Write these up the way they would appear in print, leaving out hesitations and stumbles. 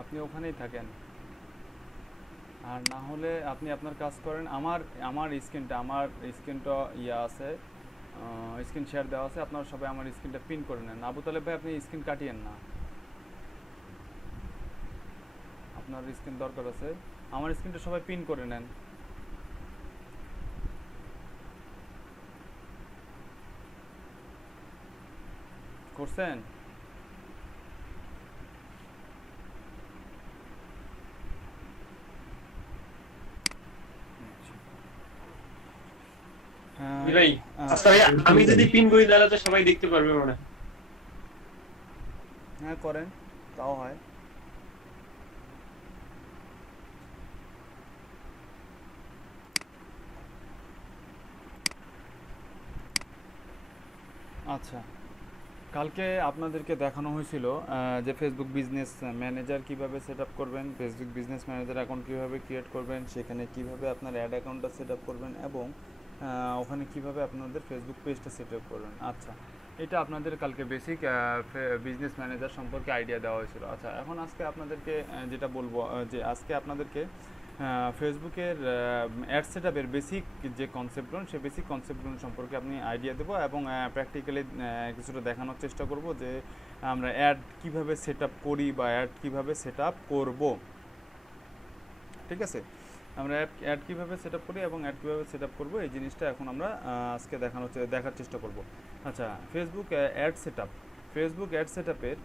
আপনি ওখানেই থাকেন। আর না হলে আপনি আপনার কাজ করেন, আমার আমার স্ক্রিনটা ইয়া আছে, স্ক্রিন শেয়ার দেওয়া আছে, আপনারা সবাই আমার স্ক্রিনটা পিন করে নেন। আবু তালেব ভাই, আপনি স্ক্রিন কাটিয়েন না, আপনার স্ক্রিন দরকার আছে। আমার স্ক্রিনটা সবাই পিন করে নেন। করছেন? জি হ্যাঁ, ভাই। আচ্ছা ভাই, আমি যদি পিন করি তাহলে তো সবাই দেখতে পারবে মনে হয়। হ্যাঁ করেন, তাও হয়। আচ্ছা, কালকে আপনাদেরকে দেখানো হয়েছিল যে ফেসবুক বিজনেস ম্যানেজার কিভাবে সেট আপ করবেন, ফেসবুক বিজনেস ম্যানেজার অ্যাকাউন্ট কীভাবে ক্রিয়েট করবেন, সেখানে কিভাবে আপনার অ্যাড অ্যাকাউন্টটা সেট আপ করবেন, এবং ওখানে কিভাবে আপনাদের ফেসবুক পেজটা সেট আপ করবেন। আচ্ছা, এটা আপনাদের কালকে বেসিক বিজনেস ম্যানেজার সম্পর্কে আইডিয়া দেওয়া হয়েছিল। আচ্ছা, এখন আজকে আপনাদেরকে যেটা বলবো, যে আজকে আপনাদেরকে ফেসবুকের অ্যাড সেট আপের বেসিক যে কনসেপ্টগুলো, সেই বেসিক কনসেপ্টগুলো সম্পর্কে আপনি আইডিয়া দেবো, এবং প্র্যাকটিক্যালি কিছুটা দেখানোর চেষ্টা করব যে আমরা অ্যাড কীভাবে সেট আপ করি বা অ্যাড কীভাবে সেট আপ করবো। ঠিক আছে, আমরা অ্যাড কীভাবে সেট আপ করি এবং অ্যাড কীভাবে সেট আপ করবো, এই জিনিসটা এখন আমরা আজকে দেখার চেষ্টা করব। আচ্ছা, Facebook ad set up, Facebook ad set আপের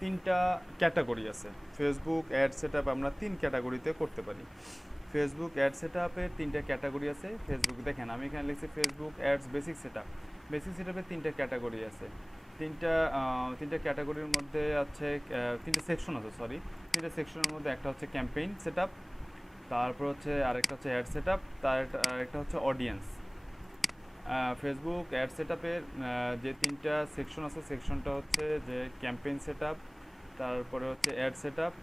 তিনটা ক্যাটাগরি আছে। ফেসবুক অ্যাড সেট আপ আমরা তিন ক্যাটাগরিতে করতে পারি। ফেসবুক অ্যাড সেট আপের তিনটা ক্যাটাগরি আছে। ফেসবুক দেখেন, আমি এখানে লিখছি Facebook ads basic set up. Basic set আপের তিনটা ক্যাটাগরি আছে। তিনটা ক্যাটাগরির মধ্যে আছে, তিনটা সেকশন আছে, সরি। তিনটা সেকশনের মধ্যে একটা হচ্ছে ক্যাম্পেইন সেট আপ, তারপর হচ্ছে আরেকটা হচ্ছে অ্যাড সেট আপ, আরেকটা হচ্ছে অডিয়েন্স। ফেসবুক অ্যাড সেট আপের যে তিনটা সেকশন আছে, সেকশনটা হচ্ছে যে ক্যাম্পেইন সেট আপ, তারপরে হচ্ছে অ্যাড সেট আপ,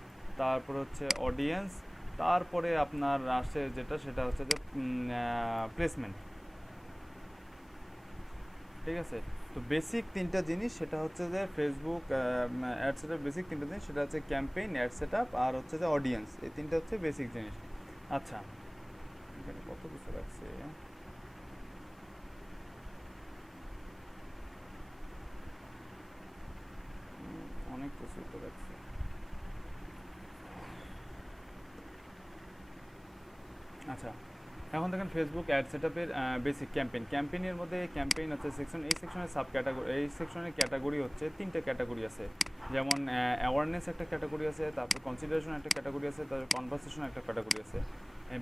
তারপরে হচ্ছে অডিয়েন্স, তারপরে আপনার আসে যেটা, সেটা হচ্ছে যে প্লেসমেন্ট। ঠিক আছে, তো বেসিক তিনটা জিনিস সেটা হচ্ছে যে Facebook ad set up, basic তিনটা জিনিস সেটা হচ্ছে ক্যাম্পেইন, অ্যাড সেট আপ, আর হচ্ছে যে অডিয়েন্স। এই তিনটা হচ্ছে বেসিক জিনিস। আচ্ছা, এখানে কত কিছু রাখছে, অনেক কিছু তো রাখছে। আচ্ছা, এখন দেখেন ফেসবুক অ্যাড সেটআপের বেসিক ক্যাম্পেইন। ক্যাম্পেইনের মধ্যে ক্যাম্পেইন আছে সেকশন, এই সেকশনের সাব ক্যাটাগরি, এই সেকশনের ক্যাটাগরি হচ্ছে তিনটা ক্যাটাগরি আছে। যেমন অ্যাওয়ারনেস একটা ক্যাটাগরি আছে, তারপর কনসিডারেশন একটা ক্যাটাগরি আছে, তারপর কনভারসেশন একটা ক্যাটাগরি আছে।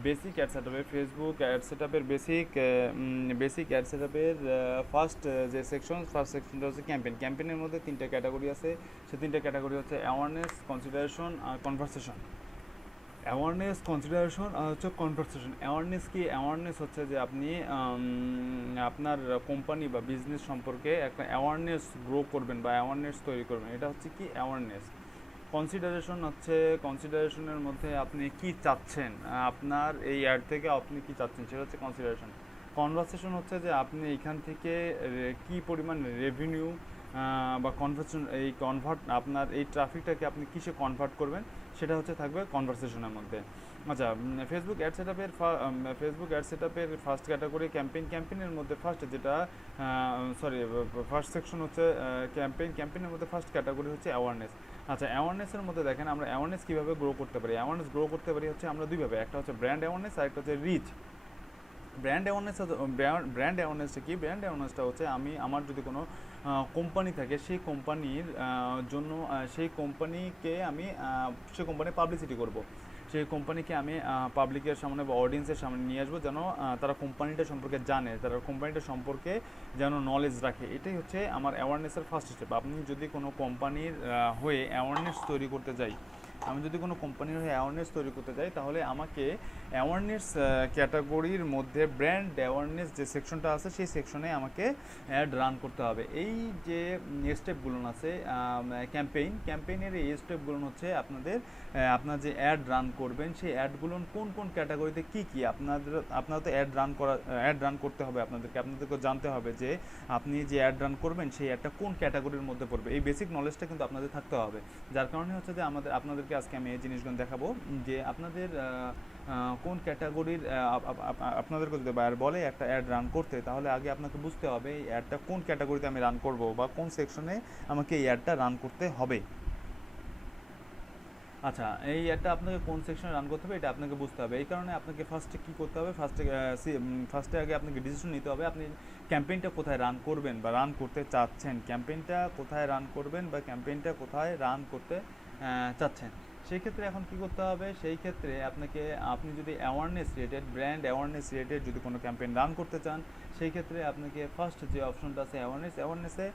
বেসিক অ্যাড সেটআপের, ফেসবুক অ্যাড সেটআপের বেসিক অ্যাড সেটআপের ফার্স্ট যে সেকশন, ফার্স্ট সেকশনটা হচ্ছে ক্যাম্পেইন। ক্যাম্পেইনের মধ্যে তিনটা ক্যাটাগরি আছে। সে তিনটা ক্যাটাগরি হচ্ছে অ্যাওয়ারনেস, কনসিডারেশন আর কনভারসেশন। অ্যাওয়ারনেস, কনসিডারেশন আর হচ্ছে কনভারসেশন। অ্যাওয়ারনেস কি? অ্যাওয়ারনেস হচ্ছে যে আপনি আপনার কোম্পানি বা বিজনেস সম্পর্কে একটা অ্যাওয়ারনেস গ্রো করবেন বা অ্যাওয়ারনেস তৈরি করবেন, এটা হচ্ছে কি অ্যাওয়ারনেস। কনসিডারেশন হচ্ছে, কনসিডারেশনের মধ্যে আপনি কি চাচ্ছেন, আপনার এই অ্যাড থেকে আপনি কি চাচ্ছেন, সেটা হচ্ছে কনসিডারেশন। কনভারসেশন হচ্ছে যে আপনি এখান থেকে কি পরিমাণ রেভিনিউ বা কনভার্সন, আপনার এই ট্রাফিকটাকে আপনি কিসে কনভার্ট করবেন, সেটা হচ্ছে থাকবে কনভারসেশনের মধ্যে। আচ্ছা, ফেসবুক অ্যাড সেটআপের ফার্স্ট ক্যাটাগরি ক্যাম্পেইন। ক্যাম্পেইনের মধ্যে ফার্স্ট যেটা, সরি, ফার্স্ট সেকশন হচ্ছে ক্যাম্পেইন। ক্যাম্পেইনের মধ্যে ফার্স্ট ক্যাটাগরি হচ্ছে অ্যাওয়ারনেস। আচ্ছা, অ্যাওয়ারনেসের মধ্যে দেখেন আমরা অ্যাওয়ারনেস কীভাবে গ্রো করতে পারি। অ্যাওয়ারনেস গ্রো করতে পারি হচ্ছে আমরা দুইভাবে, একটা হচ্ছে ব্র্যান্ড অ্যাওয়ারনেস আর একটা হচ্ছে রিচ। ব্র্যান্ড অ্যাওয়ারনেসটা কি? ব্র্যান্ড অ্যাওয়ারনেসটা হচ্ছে আমার যদি কোনো কোম্পানি থাকে, সেই কোম্পানির জন্য, সেই কোম্পানিকে আমি সেই কোম্পানির পাবলিসিটি করব। সেই কোম্পানিকে আমি পাবলিকের সামনে বা অডিয়েন্সের সামনে নিয়ে আসবো, যেন তারা কোম্পানিটা সম্পর্কে জানে, তারা কোম্পানিটা সম্পর্কে যেন নলেজ রাখে। এটাই হচ্ছে আমার অ্যাওয়ারনেসের ফার্স্ট স্টেপ। আপনি যদি কোনো কোম্পানির হয়ে অ্যাওয়ারনেস তৈরি করতে যাই, আমি যদি কোনো কোম্পানির হয়ে অ্যাওয়ারনেস তৈরি করতে যাই, তাহলে আমাকে অ্যাওয়ারনেস ক্যাটাগরির মধ্যে ব্র্যান্ড অ্যাওয়ারনেস যে সেকশনটা আছে, সেই সেকশনে আমাকে অ্যাড রান করতে হবে। এই যে স্টেপগুলো আছে ক্যাম্পেইনের এই স্টেপগুলো হচ্ছে আপনার যে অ্যাড রান করবেন, সেই অ্যাডগুলো কোন কোন ক্যাটাগরিতে কী কী আপনারা তো অ্যাড রান করতে হবে। আপনাদেরকে জানতে হবে যে আপনি যে অ্যাড রান করবেন, সেই অ্যাডটা কোন ক্যাটাগরির মধ্যে পড়বে। এই বেসিক নলেজটা কিন্তু আপনাদের থাকতে হবে। যার কারণে হচ্ছে যে আপনাদেরকে আপনাদেরকে আজকে আমি এই জিনিসগুলো দেখাবো যে আপনাদের কোন ক্যাটাগরির আপনাদেরকে যদি বায়ার বলে একটা অ্যাড রান করতে, তাহলে আগে আপনাকে বুঝতে হবে এই অ্যাডটা কোন ক্যাটাগরিতে আমি রান করব বা কোন সেকশনে আমাকে এই অ্যাডটা রান করতে হবে। আচ্ছা, এই অ্যাডটা আপনাকে কোন সেকশনে রান করতে হবে এটা আপনাকে বুঝতে হবে। এই কারণে আপনাকে ফার্স্টে কী করতে হবে, ফার্স্টে আগে আপনাকে ডিসিশন নিতে হবে আপনি ক্যাম্পেইনটা কোথায় রান করবেন বা রান করতে চাচ্ছেন, ক্যাম্পেইনটা কোথায় রান করবেন বা ক্যাম্পেইনটা কোথায় রান করতে চাচ্ছেন। সেই ক্ষেত্রে এখন কী করতে হবে, সেই ক্ষেত্রে আপনি যদি awareness related, brand awareness related যদি কোনো ক্যাম্পেইন রান করতে চান, সেই ক্ষেত্রে আপনাকে ফার্স্ট যে অপশনটা আছে অ্যাওয়ারনেসে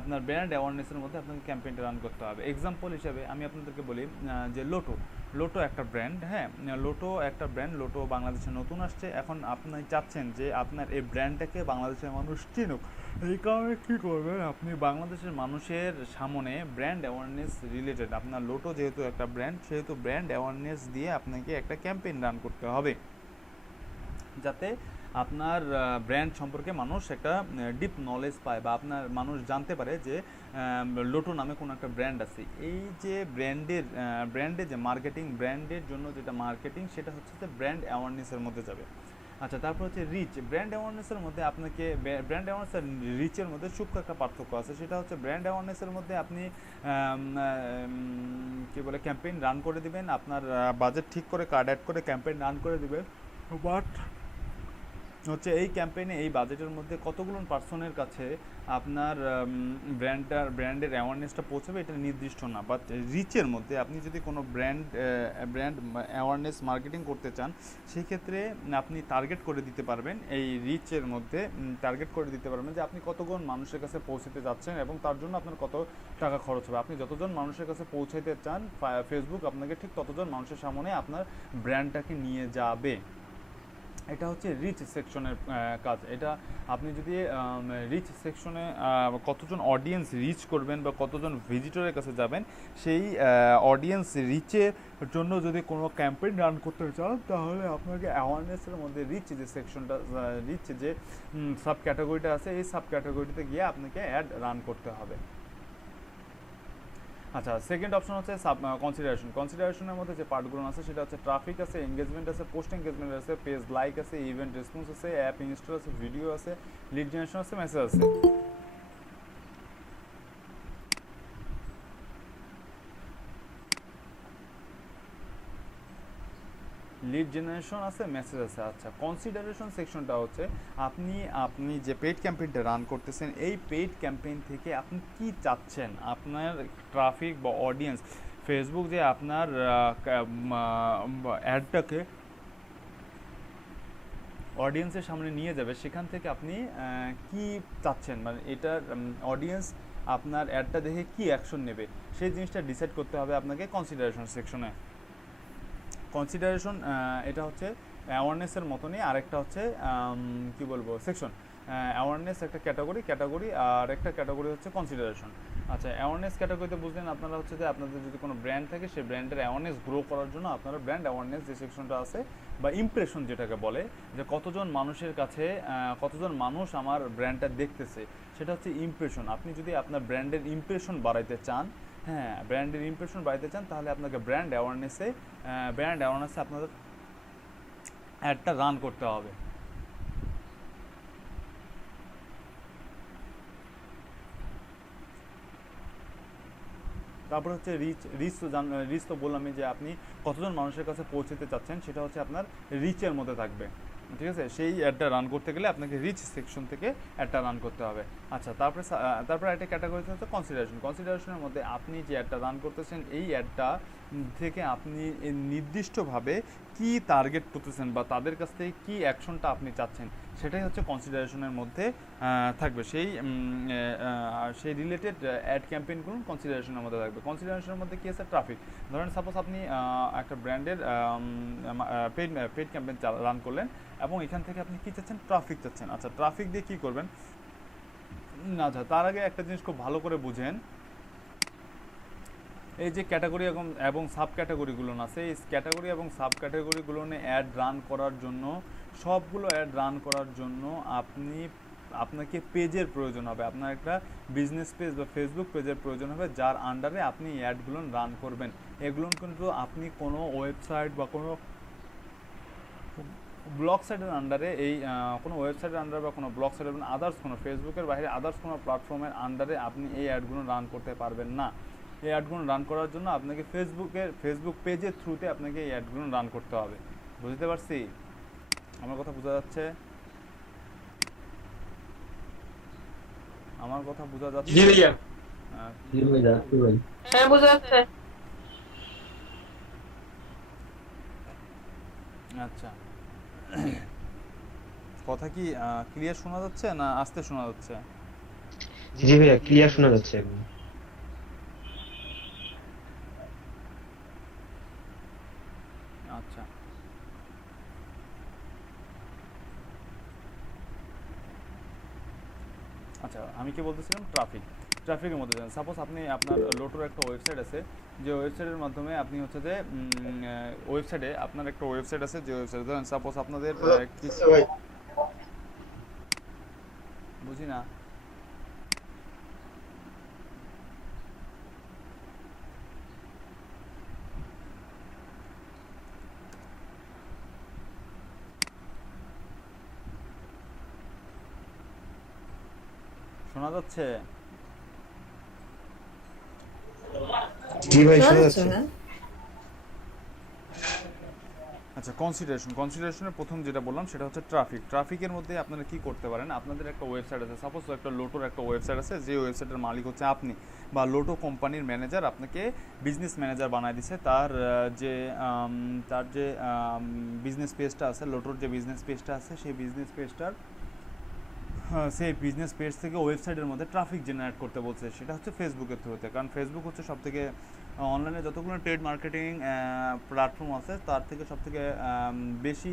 আপনার ব্র্যান্ড অ্যাওয়ারনেসের মধ্যে আপনাকে ক্যাম্পেইনটা রান করতে হবে। এক্সাম্পল হিসেবে আমি আপনাদেরকে বলি যে লোটো একটা ব্র্যান্ড, হ্যাঁ, লোটো একটা ব্র্যান্ড, লোটো বাংলাদেশে নতুন আসছে। এখন আপনি চাচ্ছেন যে আপনার এই ব্র্যান্ডটাকে বাংলাদেশের মানুষ চিনুক, এই কারণে কী করবেন, আপনি বাংলাদেশের মানুষের সামনে ব্র্যান্ড অ্যাওয়ারনেস রিলেটেড, আপনার লোটো যেহেতু একটা ব্র্যান্ড, সেহেতু ব্র্যান্ড অ্যাওয়ারনেস দিয়ে আপনাকে একটা ক্যাম্পেইন রান করতে হবে, যাতে আপনার ব্র্যান্ড সম্পর্কে মানুষ একটা ডিপ নলেজ পায় বা আপনার মানুষ জানতে পারে যে লোটো নামে কোনো একটা ব্র্যান্ড আছে। এই যে ব্র্যান্ডের যে মার্কেটিং, ব্র্যান্ডের জন্য যেটা মার্কেটিং, সেটা হচ্ছে যে ব্র্যান্ড অ্যাওয়ারনেসের মধ্যে যাবে। আচ্ছা, তারপর হচ্ছে রিচ। ব্র্যান্ড অ্যাওয়ারনেসের মধ্যে আপনাকে ব্র্যান্ড অ্যাওয়ারনেস আর রিচের মধ্যে সূক্ষ্ম একটা পার্থক্য আছে। সেটা হচ্ছে ব্র্যান্ড অ্যাওয়ারনেসের মধ্যে আপনি কী বলে ক্যাম্পেইন রান করে দিবেন, আপনার বাজেট ঠিক করে কার্ড অ্যাড করে ক্যাম্পেইন রান করে দিবেন, বাট হচ্ছে এই ক্যাম্পেইনে এই বাজেটের মধ্যে কতগুলো পার্সনের কাছে আপনার ব্র্যান্ডের অ্যাওয়ারনেসটা পৌঁছাবে এটা নির্দিষ্ট না। বাট রিচের মধ্যে আপনি যদি কোনো ব্র্যান্ড অ্যাওয়ারনেস মার্কেটিং করতে চান, সেই ক্ষেত্রে আপনি টার্গেট করে দিতে পারবেন, এই রিচের মধ্যে টার্গেট করে দিতে পারবেন যে আপনি কতজন মানুষের কাছে পৌঁছাতে যাচ্ছেন এবং তার জন্য আপনার কত টাকা খরচ হবে। আপনি যতজন মানুষের কাছে পৌঁছাতে চান, ফেসবুক আপনাকে ঠিক ততজন মানুষের সামনে আপনার ব্র্যান্ডটাকে নিয়ে যাবে। এটা হচ্ছে রিচ সেকশনের কাজ। এটা আপনি যদি রিচ সেকশনে কতজন অডিয়েন্স রিচ করবেন বা কতজন ভিজিটরের কাছে যাবেন, সেই অডিয়েন্স রিচের জন্য যদি কোনো ক্যাম্পেইন রান করতে চান, তাহলে আপনাকে অ্যাওয়ারনেসের মধ্যে রিচ যে সেকশনটা, রিচ যে সাব ক্যাটাগরিটা আছে, এই সাব ক্যাটাগরিতে গিয়ে আপনাকে অ্যাড রান করতে হবে। আচ্ছা, সেকেন্ড অপশন হচ্ছে কনসিডারেশনের মধ্যে যে পার্টগুলো আছে সেটা হচ্ছে ট্রাফিক আছে, এঙ্গেজমেন্ট আছে, পোস্ট এঙ্গেজমেন্ট আছে, পেজ লাইক আছে, ইভেন্ট রেসপন্স আছে, অ্যাপ ইনস্টল আছে, ভিডিও আছে, লিড জেনারেশন আছে, মেসেজ আছে। লিড জেনারেশন আছে, মেসেজ আছে। আচ্ছা, কনসিডারেশন সেকশনটা হচ্ছে আপনি যে পেইড ক্যাম্পেইনটা রান করতেছেন, এই পেইড ক্যাম্পেইন থেকে আপনি কি চাচ্ছেন, আপনার ট্রাফিক বা অডিয়েন্স, ফেসবুক যে আপনার অ্যাডটাকে অডিয়েন্সের সামনে নিয়ে যাবে, সেখান থেকে আপনি কি চাচ্ছেন, মানে এটার অডিয়েন্স আপনার অ্যাডটা দেখে কি অ্যাকশন নেবে, সেই জিনিসটা ডিসাইড করতে হবে আপনাকে কনসিডারেশন সেকশনে। কনসিডারেশন এটা হচ্ছে অ্যাওয়ারনেসের মতনই, আরেকটা হচ্ছে কি বলবো সেকশন। অ্যাওয়ারনেস একটা ক্যাটাগরি আর একটা ক্যাটাগরি হচ্ছে কনসিডারেশন। আচ্ছা, অ্যাওয়ারনেস ক্যাটাগরিতে বুঝলেন আপনারা হচ্ছে যে আপনাদের যদি কোনো ব্র্যান্ড থাকে, সেই ব্র্যান্ডের অ্যাওয়ারনেস গ্রো করার জন্য আপনারা ব্র্যান্ড অ্যাওয়ারনেস যে সেকশনটা আছে বা ইমপ্রেশন যেটাকে বলে, যে কতজন মানুষের কাছে কতজন মানুষ আমার ব্র্যান্ডটা দেখতেছে, সেটা হচ্ছে ইমপ্রেশন। আপনি যদি আপনার ব্র্যান্ডের ইমপ্রেশন বাড়াইতে চান, হ্যাঁ, ব্র্যান্ডের ইমপ্রেশন বাড়াইতে চান, তাহলে আপনাকে ব্র্যান্ড অ্যাওয়ারনেসে আপনাদের অ্যাডটা রান করতে হবে। তারপর হচ্ছে রিচ তো বললামই যে আপনি কতজন মানুষের কাছে পৌঁছতে চাচ্ছেন, সেটা হচ্ছে আপনার রিচের মধ্যে থাকবে, ঠিক আছে। সেই অ্যাডটা রান করতে গেলে আপনাকে রিচ সেকশন থেকে অ্যাডটা রান করতে হবে। আচ্ছা, তারপরে একটা ক্যাটাগরি হচ্ছে কনসিডারেশনের মধ্যে আপনি যে অ্যাডটা রান করতেছেন, এই অ্যাডটা থেকে আপনি নির্দিষ্টভাবে কি টার্গেট করতেছেন বা তাদের কাছ থেকে কী অ্যাকশনটা আপনি চাচ্ছেন, সেটাই হচ্ছে কনসিডারেশনের মধ্যে থাকবে। সেই রিলেটেড অ্যাড ক্যাম্পেইনগুলো কনসিডারেশনের মধ্যে থাকবে। কনসিডারেশনের মধ্যে কী আছে, ট্রাফিক। ধরেন সাপোজ আপনি একটা ব্র্যান্ডের পেইড ক্যাম্পেইন রান করলেন এবং এখান থেকে আপনি কী চাচ্ছেন, ট্রাফিক চাচ্ছেন। আচ্ছা, ট্রাফিক দিয়ে কী করবেন, আচ্ছা তার আগে একটা জিনিস খুব ভালো করে বুঝেন, এই যে ক্যাটাগরি এবং সাব ক্যাটাগরিগুলো আছে, এই ক্যাটাগরি এবং সাব ক্যাটাগরিগুলো নিয়ে অ্যাড রান করার জন্য, সবগুলো অ্যাড রান করার জন্য আপনি আপনাকে পেজের প্রয়োজন হবে, আপনার একটা বিজনেস পেজ বা ফেসবুক পেজের প্রয়োজন হবে যার আন্ডারে আপনি অ্যাডগুলো রান করবেন। এগুলো কিন্তু আপনি কোনো ওয়েবসাইট বা কোনো ব্লগ সাইটের আন্ডারে এই কোনো ওয়েবসাইটের আন্ডারে বা কোনো ব্লগ সাইটের আদার্স কোনো ফেসবুকের বাইরে আদার্স কোনো প্ল্যাটফর্মের আন্ডারে আপনি এই অ্যাডগুলো রান করতে পারবেন না। এই অ্যাডগুলো রান করার জন্য আপনাকে ফেসবুক পেজের থ্রুতে আপনাকে এই অ্যাডগুলো রান করতে হবে। বুঝতে পারছি? আমার কথা বোঝা যাচ্ছে? আমার কথা বোঝা জি যাচ্ছে? ভাইয়া। হ্যাঁ বোঝা যাচ্ছে। আচ্ছা, কথা কি ক্লিয়ার শোনা যাচ্ছে না আস্তে শোনা যাচ্ছে? জি ভাইয়া, ক্লিয়ার শোনা যাচ্ছে একদম। আচ্ছা, আচ্ছা আমি কি বলতেছিলাম, ট্রাফিকের মধ্যে যান। সাপোজ আপনি আপনার লোটোর একটা ওয়েবসাইট আছে, যে ওয়েবসাইটের মাধ্যমে আপনি হচ্ছে যে ওয়েবসাইটে আপনার একটা ওয়েবসাইট আছে, যে ওয়েবসাইটে ধরেন সাপোজ আপনাদের বুঝি না, শোনা যাচ্ছে? জি ভাই, শোনা শোনা যাচ্ছে যাচ্ছে। না? আচ্ছা, কনসিডারেশনের প্রথম যেটা বললাম সেটা হচ্ছে ট্রাফিকের মধ্যে আপনারা কি করতে পারেন। আপনাদের একটা ওয়েবসাইট আছে, সাপোজ একটা লোটোর একটা ওয়েবসাইট আছে, যে ওয়েবসাইটের মালিক হচ্ছে আপনি বা লোটো কোম্পানির ম্যানেজার আপনাকে বিজনেস ম্যানেজার বানায় দিছে। তার যে বিজনেস পেজটা আছে, লোটোর যে বিজনেস পেজটা আছে, সেই বিজনেস পেজটার সেই বিজনেস পেজ থেকে ওয়েবসাইটের মধ্যে ট্রাফিক জেনারেট করতে বলছে। সেটা হচ্ছে ফেসবুকের থ্রুতে, কারণ ফেসবুক হচ্ছে সবথেকে অনলাইনে যতগুলো ট্রেড মার্কেটিং প্ল্যাটফর্ম আছে তার থেকে সবথেকে বেশি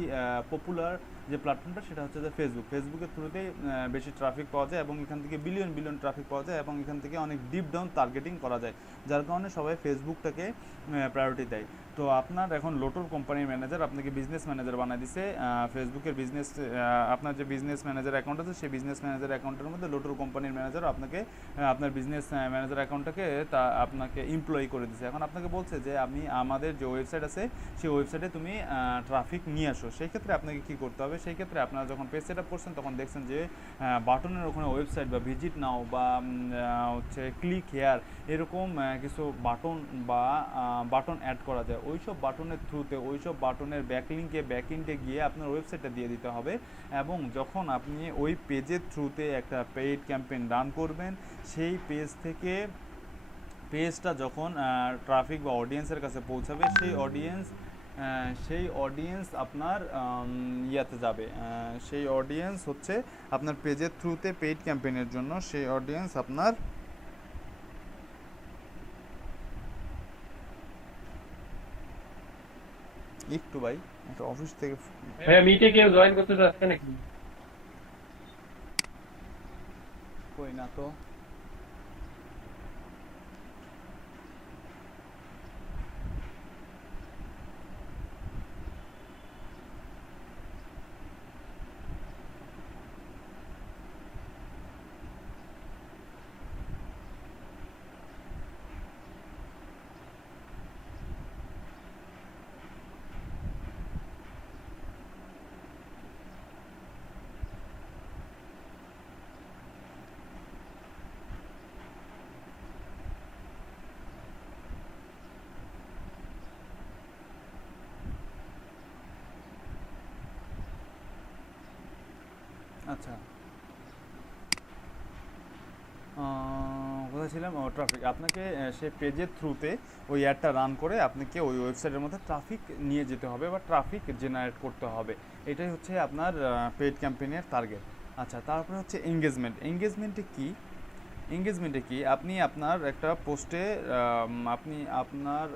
পপুলার যে প্ল্যাটফর্মটা সেটা হচ্ছে যে ফেসবুকের থ্রুতেই বেশি ট্রাফিক পাওয়া যায় এবং এখান থেকে বিলিয়ন বিলিয়ন ট্রাফিক পাওয়া যায় এবং এখান থেকে অনেক ডিপ ডাউন টার্গেটিং করা যায়, যার কারণে সবাই ফেসবুকটাকে প্রায়োরিটি দেয়। তো আপনার এখন লোটোর কোম্পানির ম্যানেজার আপনাকে বিজনেস ম্যানেজার বানায় দিছে ফেসবুকের বিজনেস, আপনার যে বিজনেস ম্যানেজার অ্যাকাউন্ট আছে সেই বিজনেস ম্যানেজার অ্যাকাউন্টের মধ্যে লোটোর কোম্পানির ম্যানেজার আপনাকে আপনার বিজনেস ম্যানেজার অ্যাকাউন্টটাকে আপনাকে এমপ্লয়ি করে দিছে। এখন আপনাকে বলছে যে আমাদের যে ওয়েবসাইট আছে সেই ওয়েবসাইটে তুমি ট্রাফিক নিয়ে আসো। সেই ক্ষেত্রে আপনাকে কী করতে হবে, সেই ক্ষেত্রে আপনারা যখন পেজ সেট আপ করছেন তখন দেখছেন যে বাটনের ওখানে ওয়েবসাইট বা ভিজিট নাও বা হচ্ছে ক্লিক হেয়ার এরকম কিছু বাটন অ্যাড করা যায়। ওইসব বাটনের থ্রুতে ওইসব বাটনের ব্যাকলিঙ্কে গিয়ে আপনার ওয়েবসাইটটা দিয়ে দিতে হবে এবং যখন আপনি ওই পেজের থ্রুতে একটা পেইড ক্যাম্পেইন রান করবেন, সেই পেজ থেকে পেজটা যখন ট্রাফিক বা অডিয়েন্সের কাছে পৌঁছাবে, সেই অডিয়েন্স আপনার ইয়াতে যাবে, সেই অডিয়েন্স হচ্ছে আপনার পেজের থ্রুতে পেইড ক্যাম্পেইনের জন্য সেই অডিয়েন্স আপনার একটু ভাই একটা অফিস থেকে ভাইয়া মিটে কেউ জয়েন করতে চাচ্ছে নাকি? কই না তো। আচ্ছা, কোথায় ছিলাম? ও ট্রাফিক। আপনাকে সেই পেজের থ্রুতে ওই অ্যাডটা রান করে আপনাকে ওই ওয়েবসাইটের মধ্যে ট্রাফিক নিয়ে যেতে হবে বা ট্রাফিক জেনারেট করতে হবে। এটাই হচ্ছে আপনার পেইড ক্যাম্পেইনের টার্গেট। আচ্ছা, তারপরে হচ্ছে এঙ্গেজমেন্টে কি আপনি আপনার একটা পোস্টে আপনি আপনার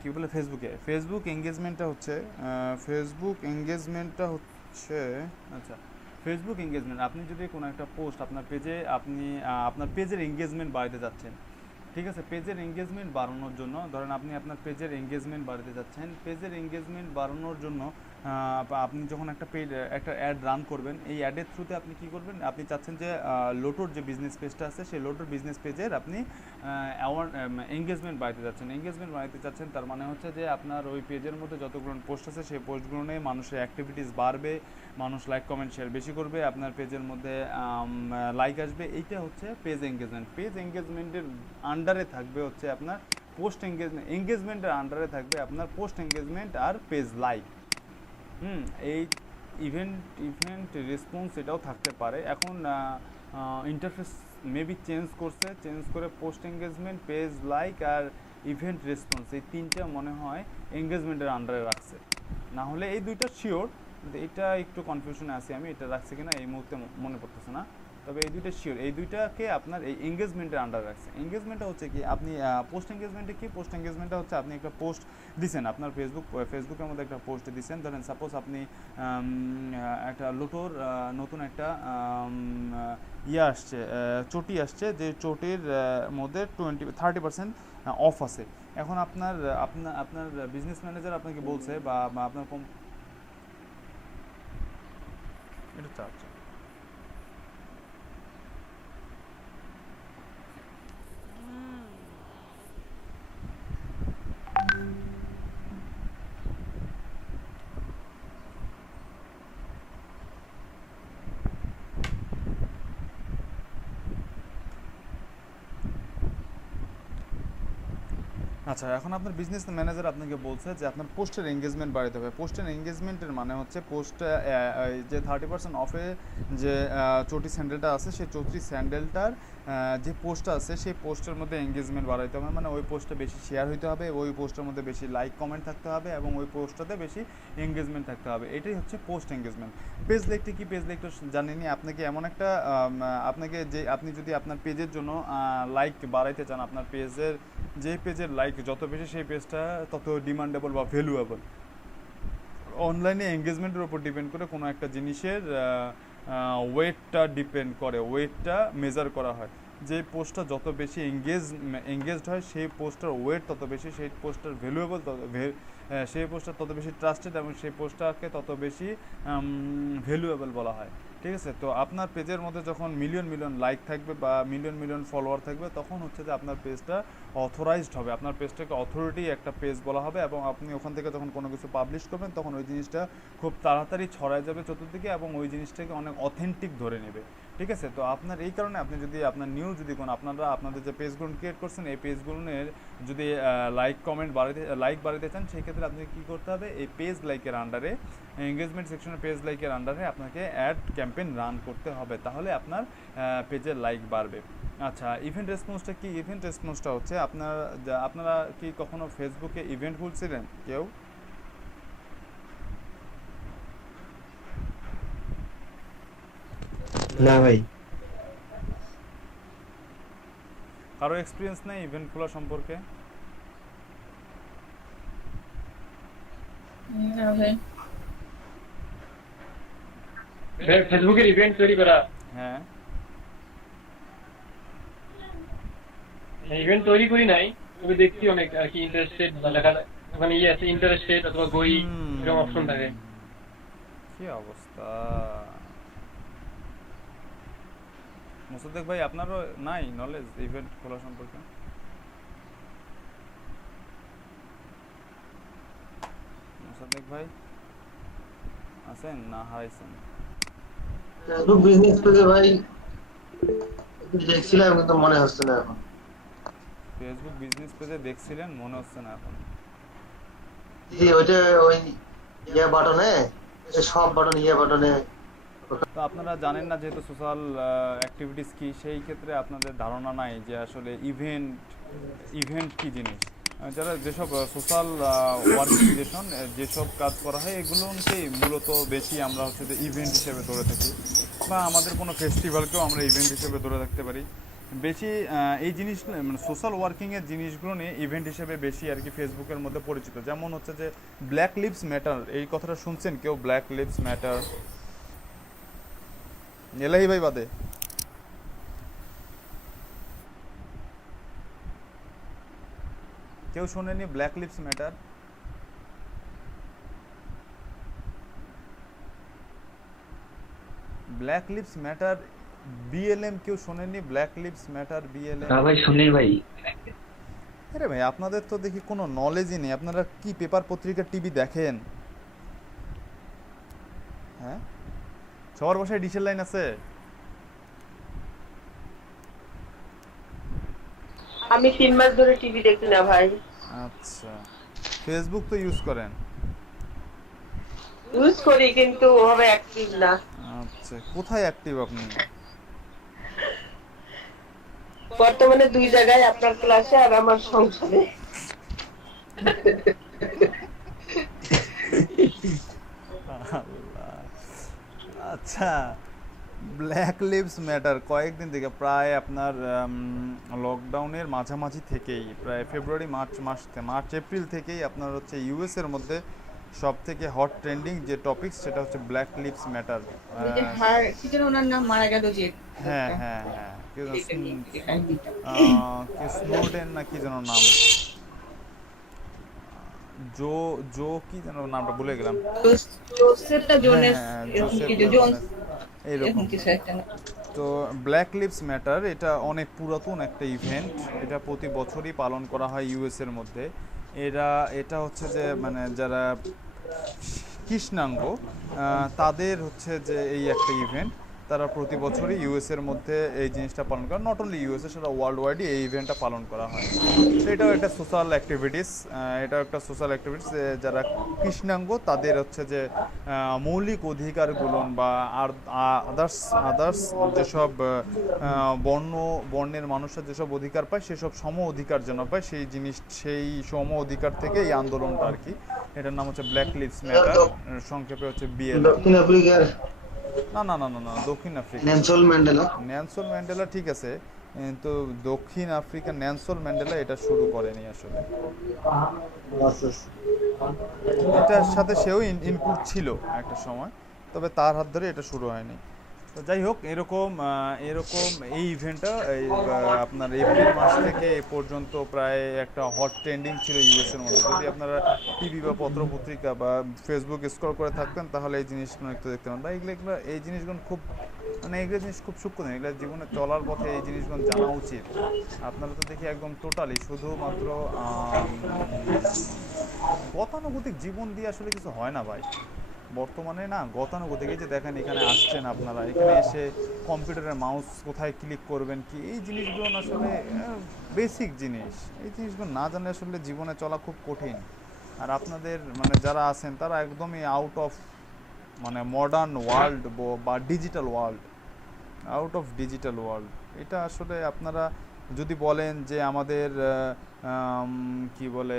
কী বলে ফেসবুক এঙ্গেজমেন্টটা হচ্ছে আচ্ছা, ফেসবুক এঙ্গেজমেন্ট আপনি যদি কোনো একটা পোস্ট আপনার পেজে আপনি আপনার পেজের এঙ্গেজমেন্ট বাড়াতে যাচ্ছেন, ঠিক আছে, পেজের এঙ্গেজমেন্ট বাড়ানোর জন্য ধরেন আপনি আপনার পেজের এঙ্গেজমেন্ট বাড়াতে যাচ্ছেন, পেজের এঙ্গেজমেন্ট বাড়ানোর জন্য আপনি যখন একটা পেড একটা অ্যাড রান করবেন, এই অ্যাডের থ্রুতে আপনি কি করবেন, আপনি চাচ্ছেন যে লোটোর যে বিজনেস পেজটা আছে সেই লোটোর বিজনেস পেজের আপনি এঙ্গেজমেন্ট বাড়াতে যাচ্ছেন। এঙ্গেজমেন্ট বাড়াতে চাচ্ছেন তার মানে হচ্ছে যে আপনার ওই পেজের মধ্যে যতগুলো পোস্ট আছে সেই পোস্টগুলো নিয়ে মানুষের অ্যাক্টিভিটিস বাড়বে, মানুষ লাইক কমেন্ট শেয়ার বেশি করবে, আপনার পেজের মধ্যে লাইক আসবে। এইটা হচ্ছে পেজ এঙ্গেজমেন্ট। পেজ এঙ্গেজমেন্টের আন্ডারে থাকবে হচ্ছে আপনার পোস্ট এঙ্গেজমেন্টের আন্ডারে থাকবে আপনার পোস্ট এঙ্গেজমেন্ট আর পেজ লাইক। এই ইভেন্ট রেসপন্স এটাও থাকতে পারে। এখন ইন্টারফেস মেবি চেঞ্জ করে পোস্ট এঙ্গেজমেন্ট, পেজ লাইক আর ইভেন্ট রেসপন্স এই তিনটা মনে হয় এঙ্গেজমেন্টের আন্ডারে রাখছে। না হলে এই দুইটা শিওর, এটা একটু কনফিউশনে আছি আমি, এটা রাখছে কিনা এই মুহূর্তে মনে পড়তেছে না। তবে এই দুইটা শিওর, এই দুইটাকে আপনার এই এঙ্গেজমেন্টের আন্ডার রাখছে। এঙ্গেজমেন্টটা হচ্ছে কি, আপনি পোস্ট এঙ্গেজমেন্টে কি, পোস্ট এঙ্গেজমেন্টটা হচ্ছে আপনি একটা পোস্ট দিছেন, আপনার ফেসবুকের মধ্যে একটা পোস্ট দিছেন। ধরেন সাপোজ আপনি একটা লোটোর নতুন একটা ইয়ে আসছে, চটি আসছে, যে চটির মধ্যে 30% অফ আছে। এখন আপনার আপনার আপনার বিজনেস ম্যানেজার আপনাকে বলছে বা আপনার এটা চার্জ। আচ্ছা, এখন আপনার বিজনেস ম্যানেজার আপনাকে বলছে যে আপনার পোস্টের এঙ্গেজমেন্ট বাড়াতে হবে। পোস্টের এঙ্গেজমেন্টের মানে হচ্ছে পোস্টে যে 30% অফে যে চটি স্যান্ডেলটা আছে, সেই চটি স্যান্ডেলটার যে পোস্টটা আছে সেই পোস্টের মধ্যে এঙ্গেজমেন্ট বাড়াইতে হবে। মানে ওই পোস্টটা বেশি শেয়ার হইতে হবে, ওই পোস্টের মধ্যে বেশি লাইক কমেন্ট থাকতে হবে এবং ওই পোস্টটাতে বেশি এঙ্গেজমেন্ট থাকতে হবে। এটাই হচ্ছে পোস্ট এঙ্গেজমেন্ট। পেজ লাইকটা কি, পেজ লাইকটা জানেনই। আপনাকে এমন একটা আপনাকে যে আপনি যদি আপনার পেজের জন্য লাইক বাড়াইতে চান, আপনার পেজের যে পেজের লাইক যত বেশি সেই পেজটা তত ডিমান্ডেবল বা ভ্যালুয়েবল। অনলাইনে এঙ্গেজমেন্টের উপর ডিপেন্ড করে কোনো একটা জিনিসের ওয়েটটা ডিপেন্ড করে, ওয়েটটা মেজার করা হয়। যে পোস্টটা যত বেশি এঙ্গেজড হয় সেই পোস্টটার ওয়েট তত বেশি, সেই পোস্টটার ভ্যালুয়েবল সেই পোস্টটা তত বেশি ট্রাস্টেড এবং সেই পোস্টটাকে তত বেশি ভ্যালুয়েবল বলা হয়। ঠিক আছে, তো আপনার পেজের মধ্যে যখন মিলিয়ন মিলিয়ন লাইক থাকবে বা মিলিয়ন মিলিয়ন ফলোয়ার থাকবে, তখন হচ্ছে যে আপনার পেজটা অথরাইজড হবে, আপনার পেজটাকে অথরিটি একটা পেজ বলা হবে এবং আপনি ওখান থেকে যখন কোনো কিছু পাবলিশ করবেন তখন ওই জিনিসটা খুব তাড়াতাড়ি ছড়ায় যাবে চতুর্দিকে এবং ওই জিনিসটাকে অনেক অথেন্টিক ধরে নেবে। ঠিক আছে, তো আপনার এই কারণে আপনি যদি আপনার নিউ যদি কোনো আপনাদের যে পেজগুলো ক্রিয়েট করছেন এই পেজগুলোর যদি লাইক বাড়াতে চান, সেই ক্ষেত্রে আপনাকে কী করতে হবে, এই পেজ লাইকের আন্ডারে এঙ্গেজমেন্ট সেকশনে পেজ লাইকের আন্ডারে আপনাকে অ্যাড ক্যাম্পেইন রান করতে হবে, তাহলে আপনার পেজের লাইক বাড়বে। আচ্ছা, ইভেন্ট রেসপন্সটা কি? ইভেন্ট রেসপন্সটা হচ্ছে আপনারা কি কখনো ফেসবুকে ইভেন্ট খুলছিলেন কেউ? না ভাই। কারো এক্সপিরিয়েন্স নেই ইভেন্ট খোলা সম্পর্কে? না ভাই। ফেসবুকের ইভেন্ট তৈরি করা, হ্যাঁ, ইভেন্ট তৈরি করি নাই, তবে দেখছি অনেক আর কি ইন্টারেস্টেড লেখা, ওখানে ইয়ে আছে ইন্টারেস্টেড অথবা গই এরকম অপশন থাকে। কি অবস্থা মোসাদ্দেক ভাই, আপনারও নাই নলেজ ইভেন্ট খোলা সম্পর্কে? মোসাদ্দেক ভাই আছেন না হারাইছেন? ফেসবুক বিজনেস পেজে ভাই দেখছিলাম কিন্তু মনে হচ্ছে না এখন। ফেসবুক বিজনেস পেজে দেখছিলেন, মনে হচ্ছে না এখন? জি, ওইটা ওই ইয়ে বাটনে, সব বাটন ইয়ে বাটনে। তো আপনারা জানেন না যেহেতু সোশ্যাল অ্যাক্টিভিটিস কি, সেই ক্ষেত্রে আপনাদের ধারণা নাই যে আসলে ইভেন্ট কি জিনিস। যারা যেসব সোশ্যাল অর্গানাইজেশন যেসব কাজ করা হয় এগুলোকেই মূলত বেশি আমরা হচ্ছে যে ইভেন্ট হিসেবে ধরে থাকি, বা আমাদের কোনো ফেস্টিভ্যালকেও আমরা ইভেন্ট হিসেবে ধরে থাকতে পারি। বেশি এই জিনিসগুলো মানে সোশ্যাল ওয়ার্কিংয়ের জিনিসগুলো নিয়ে ইভেন্ট হিসেবে বেশি আর কি ফেসবুকের মধ্যে পরিচিত। যেমন হচ্ছে যে ব্ল্যাক লিভস ম্যাটার, এই কথাটা শুনছেন কেউ? ব্ল্যাক লিভস ম্যাটার, এলাহি ভাই বাদে কেউ শোনেনি black lives matter? Black lives matter BLM কেউ শোনেননি? Black lives matter BLM? না ভাই শুনি ভাই। আরে ভাই আপনাদের তো দেখি কোনো নলেজই নেই। আপনারা কি পেপার পত্রিকা টিভি দেখেন? হ্যাঁ, সবার বাসায় ডিশের লাইন আছে? আমি 3 মাস ধরে টিভি দেখি না ভাই। আচ্ছা, ফেসবুক তো ইউজ করেন? ইউজ করি কিন্তু ওভাবে অ্যাক্টিভ না। আচ্ছা, কোথায় অ্যাক্টিভ আপনি? বর্তমানে 2 জায়গায়, আপনার ক্লাসে আর আমার সংসারে। আল্লাহ। আচ্ছা, ব্ল্যাক লিভস ম্যাটার কয়েকদিন থেকে, প্রায় আপনার লকডাউনের মাঝামাঝি থেকেই, প্রায় ফেব্রুয়ারি মার্চ এপ্রিল থেকেই আপনার হচ্ছে ইউএস এর মধ্যে সব থেকে হট ট্রেন্ডিং যে টপিক সেটা হচ্ছে ব্ল্যাক লিভস ম্যাটার। কি যেন ওনার নাম মারা গেল যে, হ্যাঁ হ্যাঁ হ্যাঁ, স্নোডেন না কি যেন নাম, জো জো কি যেন নামটা ভুলে গেলাম। জোসেফটা জোনেস, হ্যাঁ, এরকম জোসেফ কিছু, জোন্স, এইরকম এরকম কিছু একটা না। তো ব্ল্যাক লিভস ম্যাটার এটা অনেক পুরাতন একটা ইভেন্ট। এটা প্রতি বছরই পালন করা হয় ইউএস এর মধ্যে। এটা হচ্ছে যে মানে যারা কৃষ্ণাঙ্গ তাদের হচ্ছে যে এই একটা ইভেন্ট, তারা প্রতি বছরই ইউএস এর মধ্যে এই জিনিসটা পালন করে। নট অনলি ইউএসএ, সেটা ওয়ার্ল্ড ওয়াইডই এই ইভেন্টটা পালন করা হয়। তো এটাও একটা সোশ্যাল অ্যাক্টিভিটিস, যারা কৃষ্ণাঙ্গ তাদের হচ্ছে যে মৌলিক অধিকারগুলো বা আদার্স যেসব বর্ণের মানুষরা যেসব অধিকার পায় সেসব সম অধিকার যেন পায়, সেই সম অধিকার থেকে এই আন্দোলনটা আর কি। এটার নাম হচ্ছে ব্ল্যাক লিভস ম্যাটার, সংক্ষেপে হচ্ছে বিএলএম। দক্ষিণ আফ্রিকার না, দক্ষিণ আফ্রিকা ন্যানসন ম্যান্ডেলা ঠিক আছে, কিন্তু দক্ষিণ আফ্রিকা ন্যানসন ম্যান্ডেলা এটা শুরু করেনি আসলে। এটার সাথে সেও ইনক্লুড ছিল একটা সময়, তবে তার হাত ধরে এটা শুরু হয়নি। তো যাই হোক, এরকম এই ইভেন্টটা আপনার এপ্রিল মাস থেকে এ পর্যন্ত প্রায় একটা হট ট্রেন্ডিং ছিল ইউএসের মধ্যে। যদি আপনারা টিভি বা পত্রপত্রিকা বা ফেসবুক স্ক্রল করে থাকতেন তাহলে এই জিনিসগুলো একটু দেখতে পান। বা এই জিনিসগুলো খুব এগুলো জিনিস খুব সূক্ষ্ম, এগুলো জীবনে চলার পথে এই জিনিসগুলো জানা উচিত। আপনারা তো দেখি একদম টোটালি শুধুমাত্র গতানুগতিক জীবন দিয়ে আসলে কিছু হয় না ভাই বর্তমানে। না, গতানুগতিক, এই যে দেখেন এখানে আসছেন আপনারা, এখানে এসে কম্পিউটারের মাউস কোথায় ক্লিক করবেন কি, এই জিনিসগুলো আসলে বেসিক জিনিস। এই জিনিসগুলো না জানলে আসলে জীবনে চলা খুব কঠিন। আর আপনাদের মানে যারা আছেন তারা একদমই আউট অফ মানে মডার্ন ওয়ার্ল্ড বা ডিজিটাল ওয়ার্ল্ড। এটা আসলে আপনারা যদি বলেন যে আমাদের কি বলে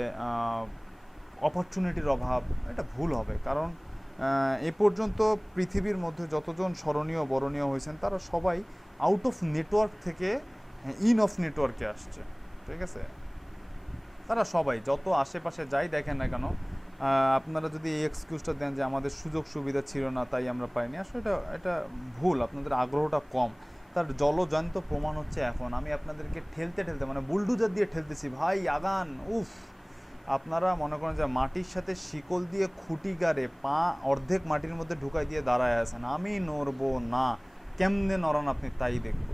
অপরচুনিটির অভাব, এটা ভুল হবে। কারণ এ পর্যন্ত পৃথিবীর মধ্যে যতজন স্মরণীয় বরণীয় হয়েছেন তারা সবাই আউট অফ নেটওয়ার্ক থেকে ইন অফ নেটওয়ার্কে আসছে, ঠিক আছে? তারা সবাই যত আশেপাশে যাই দেখেন না কেন, আপনারা যদি এই এক্সকিউজটা দেন যে আমাদের সুযোগ সুবিধা ছিল না তাই আমরা পাইনি, আসলে এটা ভুল। আপনাদের আগ্রহটা কম। তার জলজান্ত প্রমাণ হচ্ছে এখন আমি আপনাদেরকে ঠেলতে মানে বুলডুজার দিয়ে ঠেলতেছি, ভাই আগান, উফ। আপনারা মনে করেন যে মাটির সাথে শিকল দিয়ে খুঁটি গাড়ে পা অর্ধেক মাটির মধ্যে ঢুকাই দিয়ে দাঁড়ায় আছেন, আমি নড়বো না। কেমনে নড়ান আপনি তাই দেখব।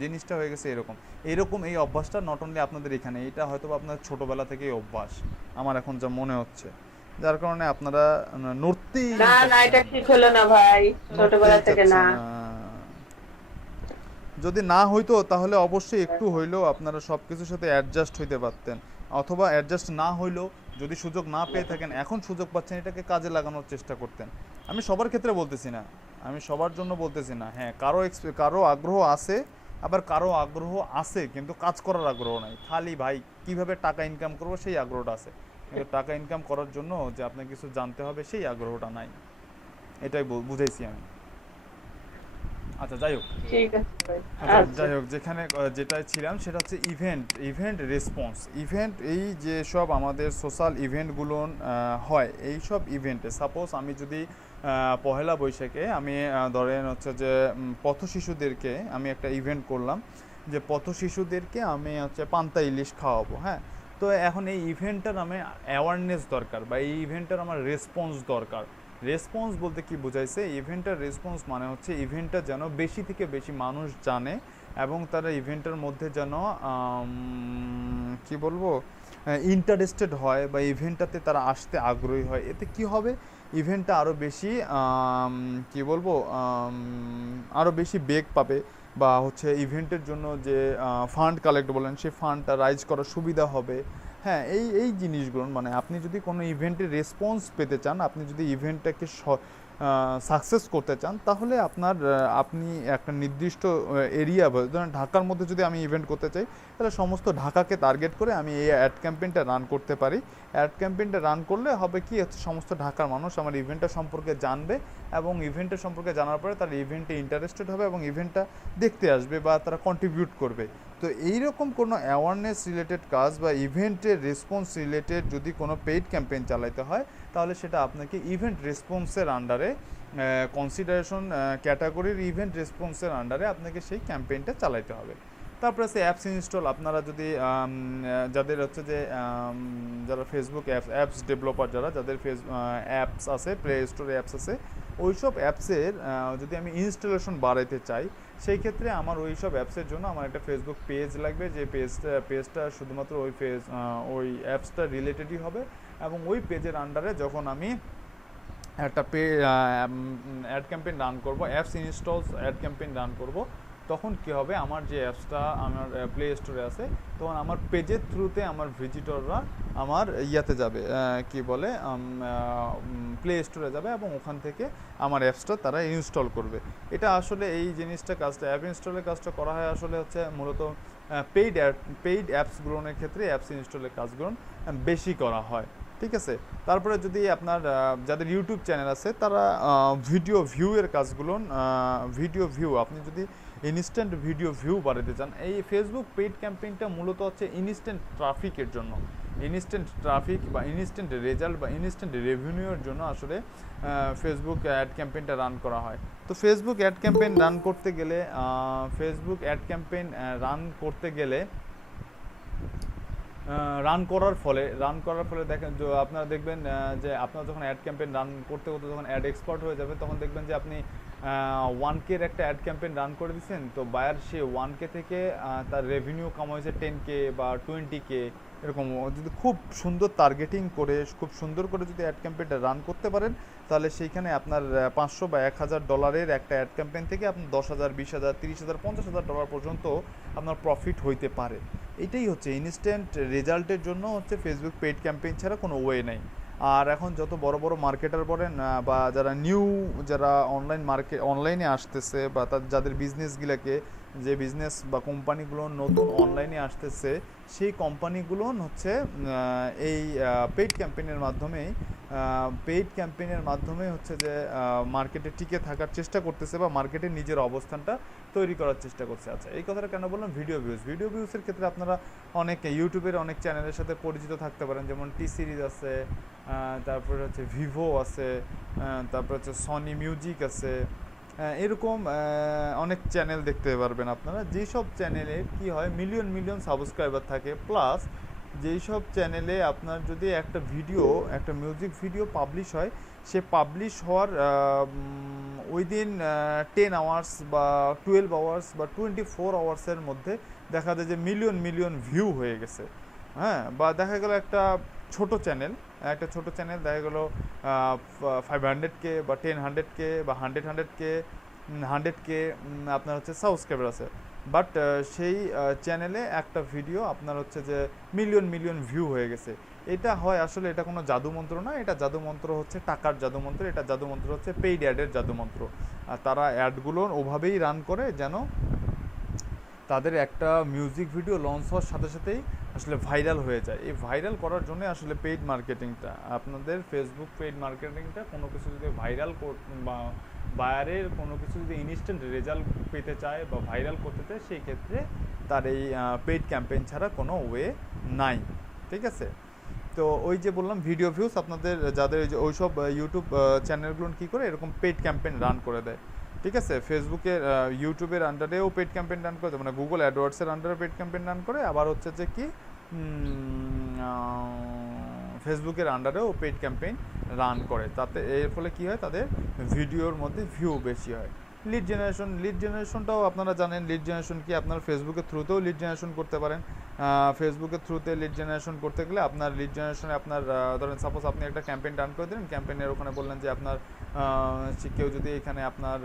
জিনিসটা হয়ে গেছে এরকম এই অভ্যাসটা নট অনলি আপনাদের এখানে, এটা হয়তো আপনার ছোটবেলা থেকেই অভ্যাস আমার এখন যা মনে হচ্ছে, যার কারণে আপনারা নড়তেই না, এটা ঠিক হলো না ভাই, ছোটবেলা থেকে না। যদি না হইতো তাহলে অবশ্যই একটু হইলেও আপনারা সব কিছুর সাথে অ্যাডজাস্ট হইতে পারতেন, অথবা অ্যাডজাস্ট না হইলেও যদি সুযোগ না পেয়ে থাকেন এখন সুযোগ পাচ্ছেন এটাকে কাজে লাগানোর চেষ্টা করতেন। আমি সবার ক্ষেত্রে বলতেছি না, আমি সবার জন্য বলতেছি না। হ্যাঁ, কারো আগ্রহ আছে, আবার কারো আগ্রহ আছে কিন্তু কাজ করার আগ্রহ নাই, খালি ভাই কিভাবে টাকা ইনকাম করবো সেই আগ্রহটা আছে, কিন্তু টাকা ইনকাম করার জন্য যে আপনাকে কিছু জানতে হবে সেই আগ্রহটা নাই। এটাই বুঝাইছি আমি। আচ্ছা যাই হোক, যেটাই ছিলাম সেটা হচ্ছে ইভেন্ট রেসপন্স। এই যে সব আমাদের সোশ্যাল ইভেন্টগুলো হয়, এই সব ইভেন্টে সাপোজ আমি যদি পহেলা বৈশাখে আমি ধরেন হচ্ছে যে পথ শিশুদেরকে আমি একটা ইভেন্ট করলাম যে পথ শিশুদেরকে আমি হচ্ছে পান্তা ইলিশ খাওয়াবো। হ্যাঁ, তো এখন এই ইভেন্টটার আমার অ্যাওয়ারনেস দরকার বা এই ইভেন্টটার আমার রেসপন্স দরকার। রেসপন্স বলতে কি বোঝাইছে, ইভেন্টের রেসপন্স মানে হচ্ছে ইভেন্টটা যেন বেশি থেকে বেশি মানুষ জানে এবং তারা ইভেন্টের মধ্যে যেন কি বলবো ইন্টারেস্টেড হয় বা ইভেন্টটাতে তারা আসতে আগ্রহী হয়। এতে কি হবে, ইভেন্টটা আরও বেশি কি বলবো আরও বেশি বেগ পাবে বা হচ্ছে ইভেন্টের জন্য যে ফান্ড কালেক্ট বলেন সেই ফান্ডটা রাইজ করার সুবিধা হবে। হ্যাঁ, এই জিনিসগুলো মানে আপনি যদি কোনো ইভেন্টের রেসপন্স পেতে চান, আপনি যদি ইভেন্টটাকে সাকসেস করতে চান, তাহলে আপনি একটা নির্দিষ্ট এরিয়া, ধরেন ঢাকার মধ্যে যদি আমি ইভেন্ট করতে চাই, তাহলে সমস্ত ঢাকাকে টার্গেট করে আমি এই অ্যাড ক্যাম্পেইনটা রান করতে পারি। অ্যাড ক্যাম্পেইনটা রান করলে হবে কি হচ্ছে, সমস্ত ঢাকার মানুষ আমার ইভেন্টটা সম্পর্কে জানবে এবং ইভেন্টের সম্পর্কে জানার পরে তারা ইভেন্টে ইন্টারেস্টেড হবে এবং ইভেন্টটা দেখতে আসবে বা তারা কন্ট্রিবিউট করবে। তো এইরকম কোনো অ্যাওয়ারনেস রিলেটেড কাজ বা ইভেন্টের রেসপন্স রিলেটেড যদি কোনো পেইড ক্যাম্পেইন চালাতে হয়, তাহলে সেটা আপনাকে ইভেন্ট রেসপন্সের আন্ডারে কনসিডারেশন ক্যাটাগরির ইভেন্ট রেসপন্সের আন্ডারে আপনাকে সেই ক্যাম্পেইনটা চালাতে হবে। তারপরে আছে অ্যাপস ইনস্টল। আপনারা যদি যাদের হচ্ছে যে যারা ফেসবুক অ্যাপস ডেভেলপার, যাদের অ্যাপস আছে, প্লে স্টোরে অ্যাপস আছে, ওই সব অ্যাপসের যদি আমি ইনস্টলেশন বাড়াইতে চাই, সেই ক্ষেত্রে আমার ওই সব অ্যাপসের জন্য আমার একটা ফেসবুক পেজ লাগবে, যে পেজটা শুধুমাত্র ওই অ্যাপসটা রিলেটেডই হবে এবং ওই পেজের আন্ডারে যখন আমি একটা অ্যাড ক্যাম্পেইন রান করব, apps installs ad campaign run করব, তখন কি হবে, আমার যে অ্যাপসটা আমার প্লে স্টোরে আছে, তখন আমার পেজের থ্রুতে আমার ভিজিটররা আমার ইয়াতে যাবে, কি বলে প্লে স্টোরে যাবে এবং ওখান থেকে আমার অ্যাপসটা তারা ইনস্টল করবে। এটা আসলে এই জিনিসটা কাজটা অ্যাপ ইনস্টলের কাজটা করা হয় আসলে হচ্ছে মূলত পেইড অ্যাপসগুলোর ক্ষেত্রে অ্যাপস ইনস্টলের কাজগুলো বেশি করা হয়। ঠিক আছে। তারপরে যদি আপনার যাদের ইউটিউব চ্যানেল আছে, তারা ভিডিও ভিউয়ের কাজগুলো আপনি যদি ইনস্ট্যান্ট ভিডিও ভিউ বাড়াতে চান, এই ফেসবুক পেইড ক্যাম্পেইনটা মূলত হচ্ছে ইনস্ট্যান্ট ট্রাফিকের জন্য, ইনস্ট্যান্ট ট্রাফিক বা ইনস্ট্যান্ট রেজাল্ট বা ইনস্ট্যান্ট রেভিনিউর জন্য আসলে ফেসবুক অ্যাড ক্যাম্পেইনটা রান করা হয়। তো ফেসবুক অ্যাড ক্যাম্পেইন রান করতে গেলে রান করার ফলে দেখেন, আপনারা দেখবেন যে আপনারা যখন অ্যাড ক্যাম্পেইন রান করতে যখন অ্যাড এক্সপার্ট হয়ে যাবে, তখন দেখবেন যে আপনি 1K একটা অ্যাড ক্যাম্পেইন রান করে দিচ্ছেন, তো বায়ার সে 1K থেকে তার রেভিনিউ কামাইছে 10K বা 20K এরকম। যদি খুব সুন্দর টার্গেটিং করে খুব সুন্দর করে যদি অ্যাড ক্যাম্পেইনটা রান করতে পারেন, তাহলে সেইখানে আপনার $500 বা $1000 একটা অ্যাড ক্যাম্পেইন থেকে আপনি $10,000, $20,000, $30,000, $50,000 পর্যন্ত আপনার প্রফিট হইতে পারে। এটাই হচ্ছে ইনস্ট্যান্ট রেজাল্টের জন্য হচ্ছে ফেসবুক পেইড ক্যাম্পেইন ছাড়া কোনো ওয়ে নেই। আর এখন যত বড় বড় মার্কেটার বলেন বা যারা অনলাইনে আসতেছে বা যাদের বিজনেসগুলোকে, যে বিজনেস বা কোম্পানিগুলো নতুন অনলাইনে আসতেছে, সেই কোম্পানিগুলো হচ্ছে এই পেইড ক্যাম্পেইনের মাধ্যমে হচ্ছে যে মার্কেটে টিকে থাকার চেষ্টা করতেছে বা মার্কেটে নিজের অবস্থানটা তৈরি করার চেষ্টা করছে। আচ্ছা, এই কথাটা কেন বললাম? ভিডিও ভিউজের ক্ষেত্রে আপনারা অনেক ইউটিউবের অনেক চ্যানেলের সাথে পরিচিত থাকতে পারেন, যেমন টি সিরিজ আছে, তারপরে হচ্ছে ভিভো আছে, তারপরে হচ্ছে সনি মিউজিক আছে, এরকম অনেক চ্যানেল দেখতে পারবেন আপনারা, যেই সব চ্যানেলে কি হয় মিলিয়ন সাবস্ক্রাইবার থাকে, প্লাস যেই সব চ্যানেলে আপনার যদি একটা মিউজিক ভিডিও পাবলিশ হয়, সে পাবলিশ হওয়ার উইদিন 10 আওয়ার্স বা 12 আওয়ার্স বা 24 আওয়ার্সের মধ্যে দেখা যায় যে মিলিয়ন ভিউ হয়ে গেছে। হ্যাঁ, বা দেখা গেল একটা ছোট চ্যানেল দেখা গেলো 500K বা 1000K বা 100K আপনার হচ্ছে সাবস্ক্রাইবার আছে, বাট সেই চ্যানেলে একটা ভিডিও আপনার হচ্ছে যে মিলিয়ন ভিউ হয়ে গেছে। এটা হয় আসলে, এটা কোনো জাদুমন্ত্র না, এটা জাদুমন্ত্র হচ্ছে টাকার জাদুমন্ত্র, এটা জাদুমন্ত্র হচ্ছে পেইড অ্যাডের জাদুমন্ত্র। আর তারা অ্যাডগুলো ওভাবেই রান করে যেন তাদের একটা মিউজিক ভিডিও লঞ্চ হওয়ার সাথে সাথেই আসলে ভাইরাল হয়ে যায়। এই ভাইরাল করার জন্য আসলে পেইড মার্কেটিংটা, আপনাদের ফেসবুক পেইড মার্কেটিংটা কোনো কিছু যদি ভাইরাল বা বায়ারের কোনো কিছু যদি ইনস্ট্যান্ট রেজাল্ট পেতে চায় বা ভাইরাল করতে চায়, সেই ক্ষেত্রে তার এই পেইড ক্যাম্পেইন ছাড়া কোনো ওয়ে নাই। ঠিক আছে। তো ওই যে বললাম ভিডিও ভিউজ, আপনাদের যাদের ওইসব ইউটিউব চ্যানেলগুলো কী করে এরকম পেইড ক্যাম্পেইন রান করে দেয়। ঠিক আছে। ফেসবুকের ইউটিউবের আন্ডারেও পেইড ক্যাম্পেইন রান করে, মানে গুগল অ্যাডওয়ার্ডসের আন্ডারে পেইড ক্যাম্পেইন রান করে, আবার হচ্ছে যে কি ফেসবুকের আন্ডারেও পেইড ক্যাম্পেইন রান করে, তাতে এর ফলে কি হয়, তাদের ভিডিওর মধ্যে ভিউ বেশি হয়। লিড জেনারেশনটাও আপনারা জানেন, লিড জেনারেশন কি, আপনারা ফেসবুকের থ্রুতেও লিড জেনারেশন করতে পারেন। ফেসবুকের থ্রুতে লিড জেনারেশন করতে গেলে আপনার লিড জেনারেশনে আপনার ধরেন সাপোজ আপনি একটা ক্যাম্পেইন রান করে দিলেন, ক্যাম্পেইনের ওখানে বললেন যে আপনার কেউ যদি এখানে আপনার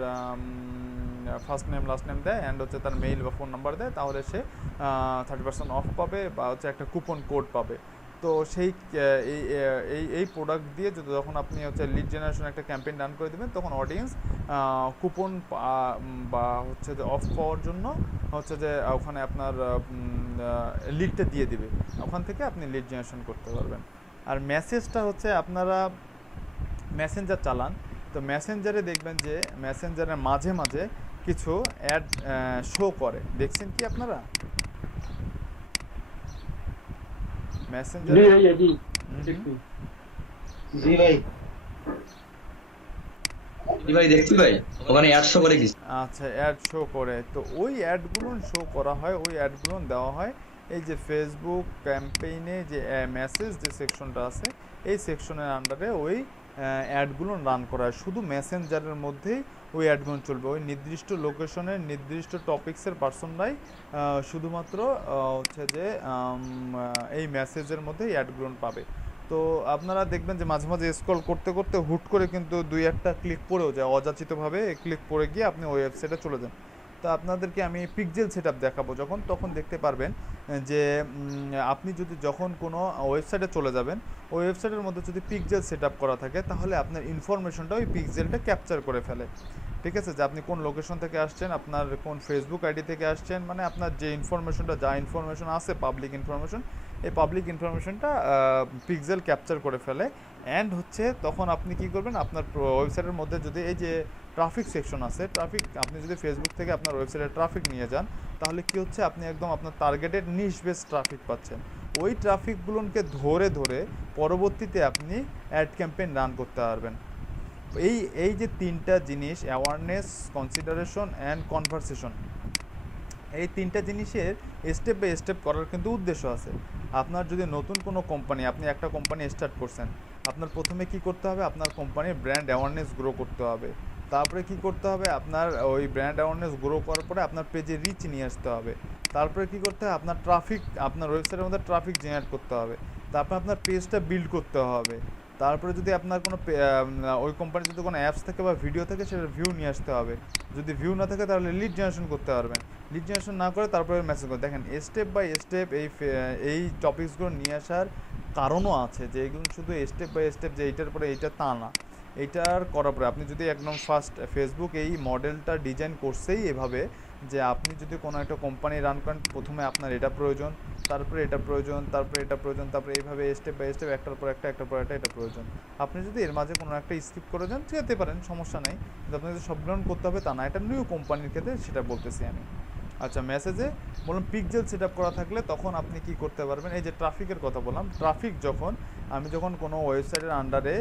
ফার্স্ট নেম লাস্ট নেম দেয় অ্যান্ড হচ্ছে তার মেইল বা ফোন নাম্বার দেয়, তাহলে সে 30% অফ পাবে বা হচ্ছে একটা কুপন কোড পাবে। তো সেই এই প্রোডাক্ট দিয়ে যখন আপনি হচ্ছে লিড জেনারেশন একটা ক্যাম্পেইন রান করে দেবেন, তখন অডিয়েন্স কুপন বা হচ্ছে যে অফ পাওয়ার জন্য হচ্ছে যে ওখানে আপনার লিডটা দিয়ে দিবে, ওখান থেকে আপনি লিড জেনারেশন করতে পারবেন। আর মেসেজটা হচ্ছে আপনারা মেসেঞ্জার চালান, তো মেসেঞ্জারে দেখবেন যে মেসেঞ্জারের মাঝে মাঝে কিছু অ্যাড শো করে, দেখছেন কি আপনারা মেসেঞ্জারে? জি ভাই ভাই দেখছি ভাই ওখানে 100 করে কি। আচ্ছা, অ্যাড শো করে, তো ওই অ্যাডগুলো শো করা হয়, ওই অ্যাডগুলো দেওয়া হয় এই যে ফেসবুক ক্যাম্পেইনে যে মেসেজ যে সেকশনটা আছে, এই সেকশনের আন্ডারে ওই অ্যাডগুলো রান করা হয়। শুধু মেসেঞ্জারের মধ্যেই ওই অ্যাডগুলো চলবে, ওই নির্দিষ্ট লোকেশনের নির্দিষ্ট টপিক্সের পার্সনরাই শুধুমাত্র হচ্ছে যে এই মেসেজের মধ্যে অ্যাডগুলো পাবে। তো আপনারা দেখবেন যে মাঝে মাঝে স্ক্রল করতে করতে হুট করে কিন্তু 2-1টা ক্লিক পড়েও যায়, অযাচিতভাবে ক্লিক পড়ে গিয়ে আপনি ওই ওয়েবসাইটে চলে যান। তো আপনাদেরকে আমি পিক্সেল সেটআপ দেখাবো তখন দেখতে পারবেন যে আপনি যদি যখন কোনো ওয়েবসাইটে চলে যাবেন, ওই ওয়েবসাইটের মধ্যে যদি পিক্সেল সেটআপ করা থাকে, তাহলে আপনার ইনফরমেশনটা ওই পিক্সেলটা ক্যাপচার করে ফেলে। ঠিক আছে, যে আপনি কোন লোকেশন থেকে আসছেন, আপনার কোন ফেসবুক আইডি থেকে আসছেন, মানে আপনার যে ইনফরমেশনটা যা ইনফরমেশন আছে পাবলিক ইনফরমেশন, এই পাবলিক ইনফরমেশনটা পিক্সেল ক্যাপচার করে ফেলে। অ্যান্ড হচ্ছে তখন আপনি কি করবেন, আপনার ওয়েবসাইটের মধ্যে যদি এই যে ট্রাফিক সেকশন আছে, আপনি যদি ফেসবুক থেকে আপনার ওয়েবসাইটে ট্রাফিক নিয়ে যান, তাহলে কি হচ্ছে, আপনি একদম আপনার টার্গেটেড নিশ বেস ট্রাফিক পাচ্ছেন। ওই ট্রাফিকগুলোকে ধরে ধরে পরবর্তীতে আপনি অ্যাড ক্যাম্পেইন রান করতে পারবেন। এই যে তিনটা জিনিস, অ্যাওয়ারনেস, কনসিডারেশন অ্যান্ড কনভারসেশন, এই তিনটা জিনিসের স্টেপ বাই স্টেপ করার কিন্তু উদ্দেশ্য আছে। আপনার যদি নতুন কোনো কোম্পানি, আপনি একটা কোম্পানি স্টার্ট করছেন, আপনার প্রথমে কি করতে হবে, আপনার কোম্পানির ব্র্যান্ড অ্যাওয়ারনেস গ্রো করতে হবে। তারপরে কি করতে হবে, আপনার ওই ব্র্যান্ড অ্যাওয়ারনেস গ্রো করার পরে আপনার পেজে রিচ নিয়ে আসতে হবে। তারপরে কি করতে হবে, আপনার আপনার ওয়েবসাইটের মধ্যে ট্রাফিক জেনারেট করতে হবে। তারপর আপনার পেজটা বিল্ড করতে হবে। তারপরে যদি আপনার কোনো ওই কোম্পানির যদি কোনো অ্যাপস থাকে বা ভিডিও থাকে, সেটা ভিউ নিয়ে আসতে হবে। যদি ভিউ না থাকে তাহলে লিড জেনারেশন করতে পারবেন। লিড জেনারেশন না করে তারপরে মেসেজ করে দেখেন, স্টেপ বাই স্টেপ এই টপিকসগুলো নিয়ে আসার কারণও আছে, যে এগুলো শুধু স্টেপ বাই স্টেপ যে এইটার পরে এইটা তা না। এইটার করার পরে আপনি যদি একদম ফার্স্ট ফেসবুক এই মডেলটা ডিজাইন করছেই এভাবে, যে আপনি যদি কোনো একটা কোম্পানি রান করেন, প্রথমে আপনার এটা প্রয়োজন, তারপরে এটা প্রয়োজন, তারপরে এটা প্রয়োজন, তারপরে এইভাবে স্টেপ বাই স্টেপ একটার পর একটা এটা প্রয়োজন। আপনি যদি এর মাঝে কোনো একটা স্কিপ করে যান, যেতে পারেন, সমস্যা নেই, কিন্তু আপনাকে সবগুলো করতে হবে তা না। এটা নিউ কোম্পানির ক্ষেত্রে সেটা বলতেছি আমি। আচ্ছা, মেসেজে বললাম পিক্সেল সেট আপ করা থাকলে তখন আপনি কি করতে পারবেন, এই যে ট্রাফিকের কথা বললাম, ট্রাফিক যখন কোনো ওয়েবসাইটের আন্ডারে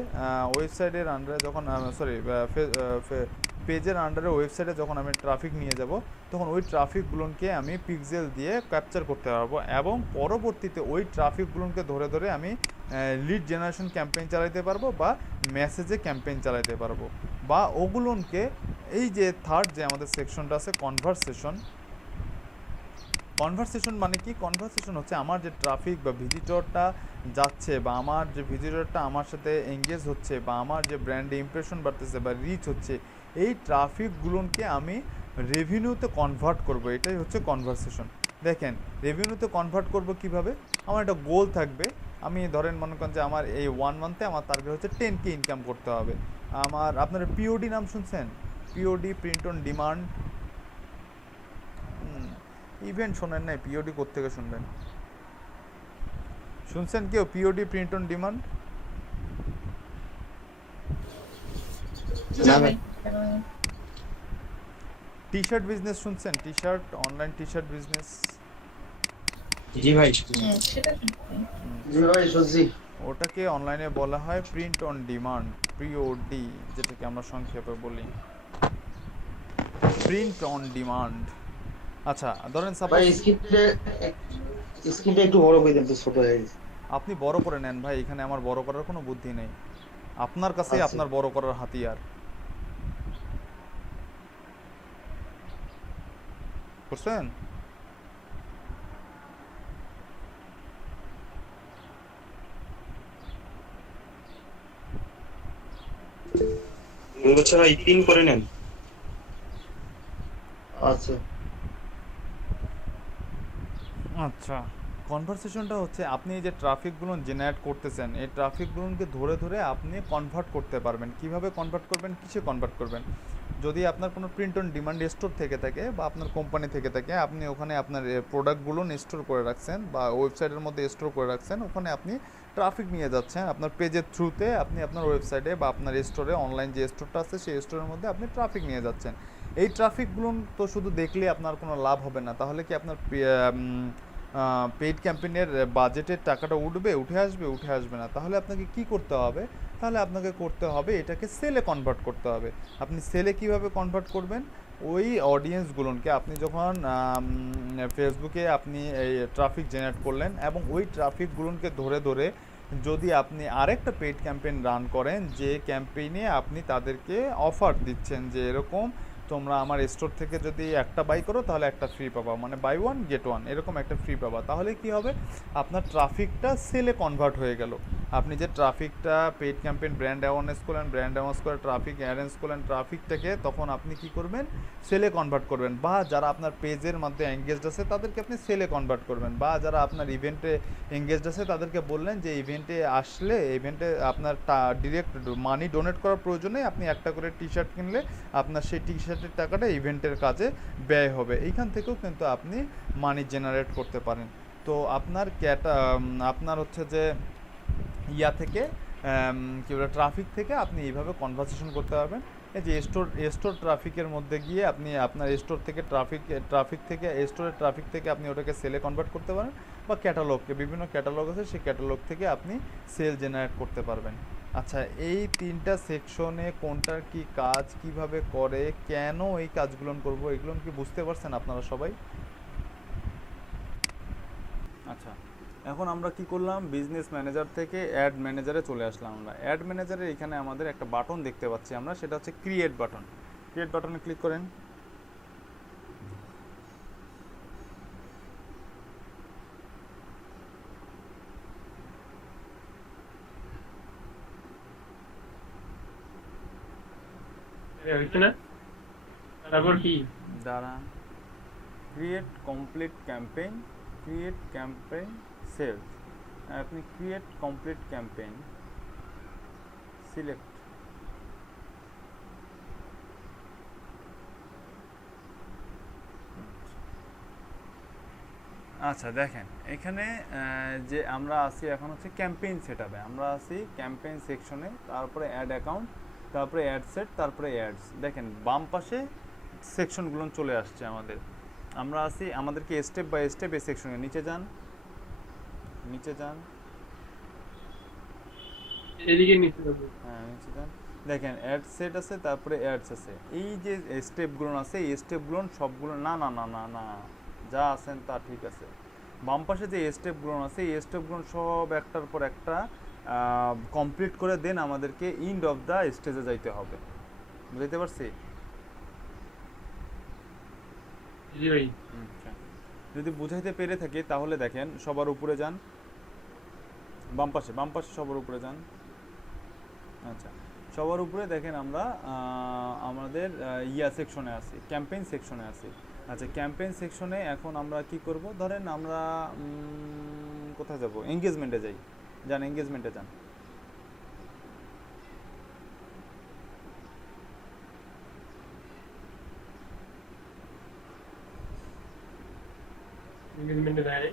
যখন পেজের আন্ডারে ওয়েবসাইটে যখন আমি ট্রাফিক নিয়ে যাব, তখন ওই ট্রাফিকগুলোকে আমি পিক্সেল দিয়ে ক্যাপচার করতে পারবো, এবং পরবর্তীতে ওই ট্রাফিকগুলোকে ধরে ধরে আমি লিড জেনারেশন ক্যাম্পেইন চালাতে পারবো বা মেসেজে ক্যাম্পেইন চালাতে পারবো, বা ওগুলোকে এই যে থার্ড যে আমাদের সেকশনটা আছে কনভারসেশন মানে কি? কনভারসেশন হচ্ছে আমার যে ট্রাফিক বা ভিজিটরটা যাচ্ছে, বা আমার যে ভিজিটরটা আমার সাথে এঙ্গেজ হচ্ছে, বা আমার যে ব্র্যান্ডে ইমপ্রেশন বাড়তেছে বা রিচ হচ্ছে, এই ট্রাফিকগুলোকে আমি রেভিনিউতে কনভার্ট করব, এটাই হচ্ছে কনভারসেশন। দেখেন, রেভিনিউতে কনভার্ট করব কিভাবে? আমার একটা গোল থাকবে, আমি ধরেন মনে করেন যে আমার এই 1 মান্থে আমার টার্গেট হচ্ছে 10K ইনকাম করতে হবে। আপনারা পিওডি নাম শুনছেন? POD, print on demand. Event শোনেন নাই, পিওডি কোত্থেকে শুনবেন? শুনছেন কেউ POD, print on demand? T shirt business শুনছেন? T shirt, online T shirt business. জি ভাই। সেটা জি ভাই শুনছি। ওটাকে অনলাইনে বলা হয় প্রিন্ট অন ডিমান্ড, পিওডি, যেটাকে আমরা সংক্ষেপে বলি প্রিন্ট অন ডিমান্ড। আচ্ছা, ধরেন সাপোজ ভাই স্ক্রিনটা একটু বড় করে দেন তো, ছোট হয়ে গেছে। আপনি বড় করে নেন ভাই, এখানে আমার বড় করার কোনো বুদ্ধি নেই। আপনার কাছেই আচ্ছা। আপনার বড় করার হাতিয়ার। বুঝছেন? বলছে ভাই 3 করে নেন। আচ্ছা আচ্ছা, কনভারসেশনটা হচ্ছে আপনি এই যে ট্রাফিকগুলো জেনারেট করতেছেন, এই ট্রাফিকগুলোকে ধরে ধরে আপনি কনভার্ট করতে পারবেন। কিভাবে কনভার্ট করবেন, কিসে কনভার্ট করবেন? যদি আপনার কোনো প্রিন্ট অন ডিমান্ড স্টোর থেকে থাকে বা আপনার কোম্পানি থেকে থাকে, আপনি ওখানে আপনার প্রোডাক্টগুলো স্টোর করে রাখছেন বা ওয়েবসাইটের মধ্যে স্টোর করে রাখছেন, ওখানে আপনি ট্রাফিক নিয়ে যাচ্ছেন আপনার পেজের থ্রুতে, আপনি আপনার ওয়েবসাইটে বা আপনার স্টোরে, অনলাইন যে স্টোরটা আছে সেই স্টোরের মধ্যে আপনি ট্রাফিক নিয়ে যাচ্ছেন। এই ট্রাফিকগুলো তো শুধু দেখলে আপনার কোনো লাভ হবে না, তাহলে কি আপনার পেইড ক্যাম্পেইনের বাজেটের টাকাটা উঠে আসবে না। তাহলে আপনাকে কি করতে হবে? তাহলে আপনাকে করতে হবে এটাকে সেলে কনভার্ট করতে হবে। আপনি সেলে কিভাবে কনভার্ট করবেন? ওই অডিয়েন্সগুলোকে আপনি যখন ফেসবুকে আপনি এই ট্রাফিক জেনারেট করলেন এবং ওই ট্রাফিকগুলোকে ধরে ধরে যদি আপনি আরেকটা পেইড ক্যাম্পেইন রান করেন, যে ক্যাম্পেইনে আপনি তাদেরকে অফার দিচ্ছেন যে এরকম তোমরা আমার স্টোর থেকে যদি একটা বাই করো তাহলে একটা ফ্রি পাবা, মানে বাই ওয়ান গেট ওয়ান, এরকম একটা ফ্রি পাবা, তাহলে কি হবে? আপনার ট্রাফিকটা সেলে কনভার্ট হয়ে গেল। আপনি যে ট্রাফিকটা পেইড ক্যাম্পেইন ব্র্যান্ড অ্যাওয়ারনেস করলেন, ব্র্যান্ড অ্যাওয়ারনেস করে ট্রাফিক অ্যারেঞ্জ করলেন, ট্রাফিকটাকে তখন আপনি কি করবেন? সেলে কনভার্ট করবেন। বা যারা আপনার পেজের মধ্যে এঙ্গেজড আছে তাদেরকে আপনি সেলে কনভার্ট করবেন। বা যারা আপনার ইভেন্টে এঙ্গেজড আছে তাদেরকে বললেন যে ইভেন্টে আসলে, ইভেন্টে আপনার ডিরেক্ট মানি ডোনেট করার প্রয়োজনে আপনি একটা করে টি শার্ট কিনলে আপনার সেই টি শার্টের টাকাটা ইভেন্টের কাজে ব্যয় হবে। এইখান থেকেও কিন্তু আপনি মানি জেনারেট করতে পারেন। তো আপনার আপনার হচ্ছে যে ইয়া থেকে কী বলে ট্রাফিক থেকে আপনি এইভাবে কনভারসেশন করতে পারবেন। এই যে স্টোর ট্রাফিকের মধ্যে গিয়ে আপনি আপনার স্টোর থেকে ট্রাফিক থেকে স্টোরের ট্রাফিক থেকে আপনি ওটাকে সেলে কনভার্ট করতে পারেন, বা ক্যাটালগকে, বিভিন্ন ক্যাটালগ আছে সেই ক্যাটালগ থেকে আপনি সেল জেনারেট করতে পারবেন। আচ্ছা, এই 3টা সেকশনে কোনটার কি কাজ, কিভাবে করে, কেন এই কাজগুলো করব, এগুলো কি বুঝতে পারছেন আপনারা সবাই? আচ্ছা, এখন আমরা কি করলাম? বিজনেস ম্যানেজার থেকে অ্যাড ম্যানেজারে চলে আসলাম। আমরা অ্যাড ম্যানেজারের এখানে আমাদের একটা বাটন দেখতে পাচ্ছি আমরা, সেটা হচ্ছে ক্রিয়েট বাটন। ক্রিয়েট বাটনে ক্লিক করেন। হয়েছে না? তারপর কি? দাঁড়ান, create complete campaign, create campaign save. আপনি ক্রিয়েট কমপ্লিট ক্যাম্পেইন সিলেক্ট। আচ্ছা দেখেন, এখানে যে আমরা আছি এখন হচ্ছে ক্যাম্পেইন সেটআপে, আমরা আছি ক্যাম্পেইন সেকশনে, তারপরে অ্যাড অ্যাকাউন্ট, তারপরে অ্যাড সেট, তারপরে অ্যাডস। দেখেন বাম পাশে সেকশনগুলো চলে আসছে আমাদের। আমরা আছি, আমাদেরকে স্টেপ বাই স্টেপ এই সেকশনে নিচে যান, নিচে যান, এদিকে নিচে যাবো। হ্যাঁ নিচে যান। দেখেন অ্যাড সেট আছে, তারপরে অ্যাডস আছে। এই যে স্টেপগুলো আছে, এই স্টেপগুলো সবগুলো না না না না না, যা আছেন তা ঠিক আছে। বাম পাশে যে স্টেপগুলো আছে, এই স্টেপগুলো সব একটার পর একটা কমপ্লিট করে দেন আমাদেরকে এন্ড অফ দ্য স্টেজে যাইতে হবে। বুঝতে পারছি? জি ভাই। আচ্ছা, যদি বুঝাইতে পেরে থাকি তাহলে দেখেন সবার উপরে যান, বাম পাশে সবার উপরে যান। আচ্ছা, সবার উপরে দেখেন আমরা আমাদের ইয়া সেকশনে আছি, ক্যাম্পেইন সেকশনে আছি। আচ্ছা, ক্যাম্পেইন সেকশনে এখন আমরা কি করব? ধরেন আমরা কোথায় যাব? এঙ্গেজমেন্টে যাই। যান, এঙ্গেজমেন্টে যান। এঙ্গেজমেন্টে দেয়।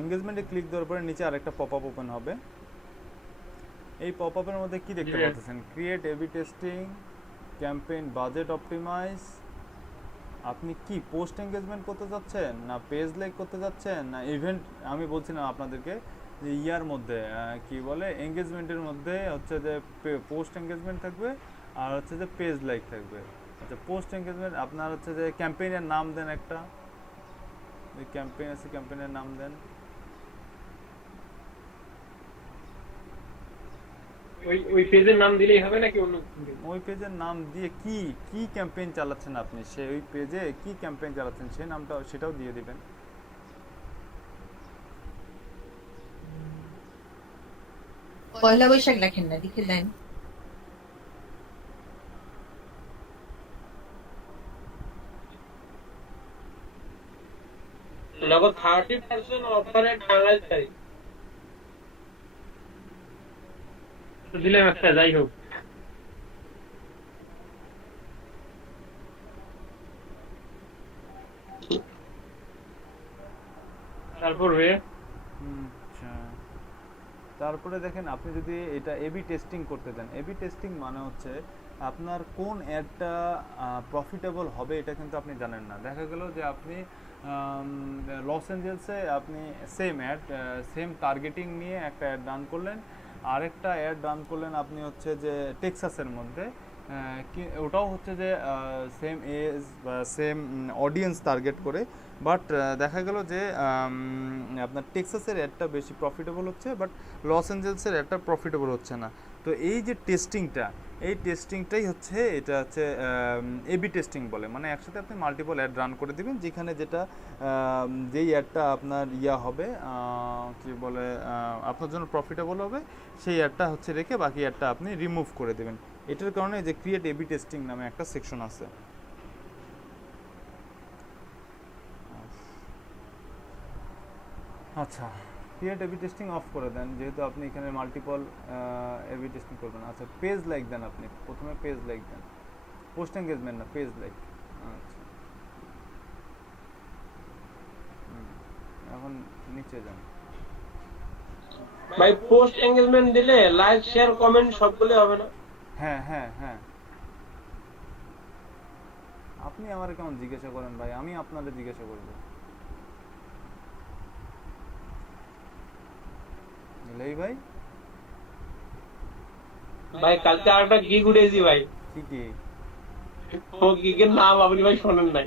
এঙ্গেজমেন্টে ক্লিক দেওয়ার পরে নিচে আরেকটা পপআপ ওপেন হবে। এই পপআপের মধ্যে কি দেখতে জি। পাচ্ছেন? Create AB testing, campaign budget optimise. আপনি কি পোস্ট এঙ্গেজমেন্ট করতে যাচ্ছেন, না পেজ লাইক করতে যাচ্ছেন, না ইভেন্ট? আমি বলছিলাম আপনাদেরকে যে ইয়ার মধ্যে কি বলে, এঙ্গেজমেন্টের মধ্যে হচ্ছে যে পোস্ট এঙ্গেজমেন্ট থাকবে আর হচ্ছে যে পেজ লাইক থাকবে। আচ্ছা, পোস্ট এঙ্গেজমেন্ট আপনার হচ্ছে যে ক্যাম্পেইনের নাম দেন একটা, যে ক্যাম্পেইন আছে ক্যাম্পেইনের নাম দেন। ওই পেজের নাম দিলেই হবে নাকি অন্য? ওই পেজের নাম দিয়ে কি কি ক্যাম্পেইন চালাচ্ছেন আপনি, সে ওই পেজে কি ক্যাম্পেইন চালাচ্ছেন সেই নামটা সেটাও দিয়ে দিবেন। পয়লা বৈশাখ লেখেন না, লিখে দেন। নগদ 30% অফারে টাঙ্গাইল তারিখ দিলাম একটা, যাই হোক। তারপর আচ্ছা, তারপরে দেখেন আপনি যদি এটা এবি টেস্টিং করতে দেন, এবি টেস্টিং মানে হচ্ছে আপনার কোন অ্যাডটা প্রফিটেবল হবে এটা কিন্তু আপনি জানেন না। দেখা গেল যে আপনি লস অ্যাঞ্জেলসে আপনি সেম অ্যাড, সেম টার্গেটিং নিয়ে একটা অ্যাড রান করলেন, আরেকটা অ্যাড রান করলেন আপনি হচ্ছে যে টেক্সাসের মধ্যে, ওটাও হচ্ছে যে সেম এজ বা সেম অডিয়েন্স টার্গেট করে, বাট দেখা গেল যে আপনার টেক্সাসের অ্যাডটা বেশি প্রফিটেবল হচ্ছে, বাট লস অ্যাঞ্জেলসের অ্যাডটা প্রফিটেবল হচ্ছে না। তো এই যে টেস্টিংটা, এই টেস্টিংটাই হচ্ছে, এটা হচ্ছে এবি টেস্টিং বলে। মানে একসাথে আপনি মাল্টিপল অ্যাড রান করে দিবেন, যেখানে যেটা যেই অ্যাডটা আপনার হবে কি বলে আপনার জন্য প্রফিটেবল হবে, সেই অ্যাডটা হচ্ছে রেখে বাকি অ্যাডটা আপনি রিমুভ করে দেবেন। এটার কারণে যে ক্রিয়েট এবি টেস্টিং নামে একটা সেকশন আছে। আচ্ছা, ক্রিয়েট এবি টেস্টিং অফ করে দেন, যেহেতু আপনি এখানে মাল্টিপল এবি টেস্টিং করবেন। আচ্ছা, পেজ লাইক দেন, আপনি প্রথমে পেজ লাইক দেন, পোস্ট এঙ্গেজমেন্ট না, পেজ লাইক। আচ্ছা, এখন নিচে যান। ভাই পোস্ট এঙ্গেজমেন্ট দিলে লাইক শেয়ার কমেন্ট সবগুলো হবে না? হ্যাঁ হ্যাঁ হ্যাঁ, আপনি আমার কেমন জিজ্ঞাসা করেন ভাই, আমি আপনাদের জিজ্ঞাসা করব। এই ভাই ভাই কালকে আরেকটা গিগ উঠেছি ভাই। কি কি ও গিগের নাম আপনি ভাই শোনেন নাই?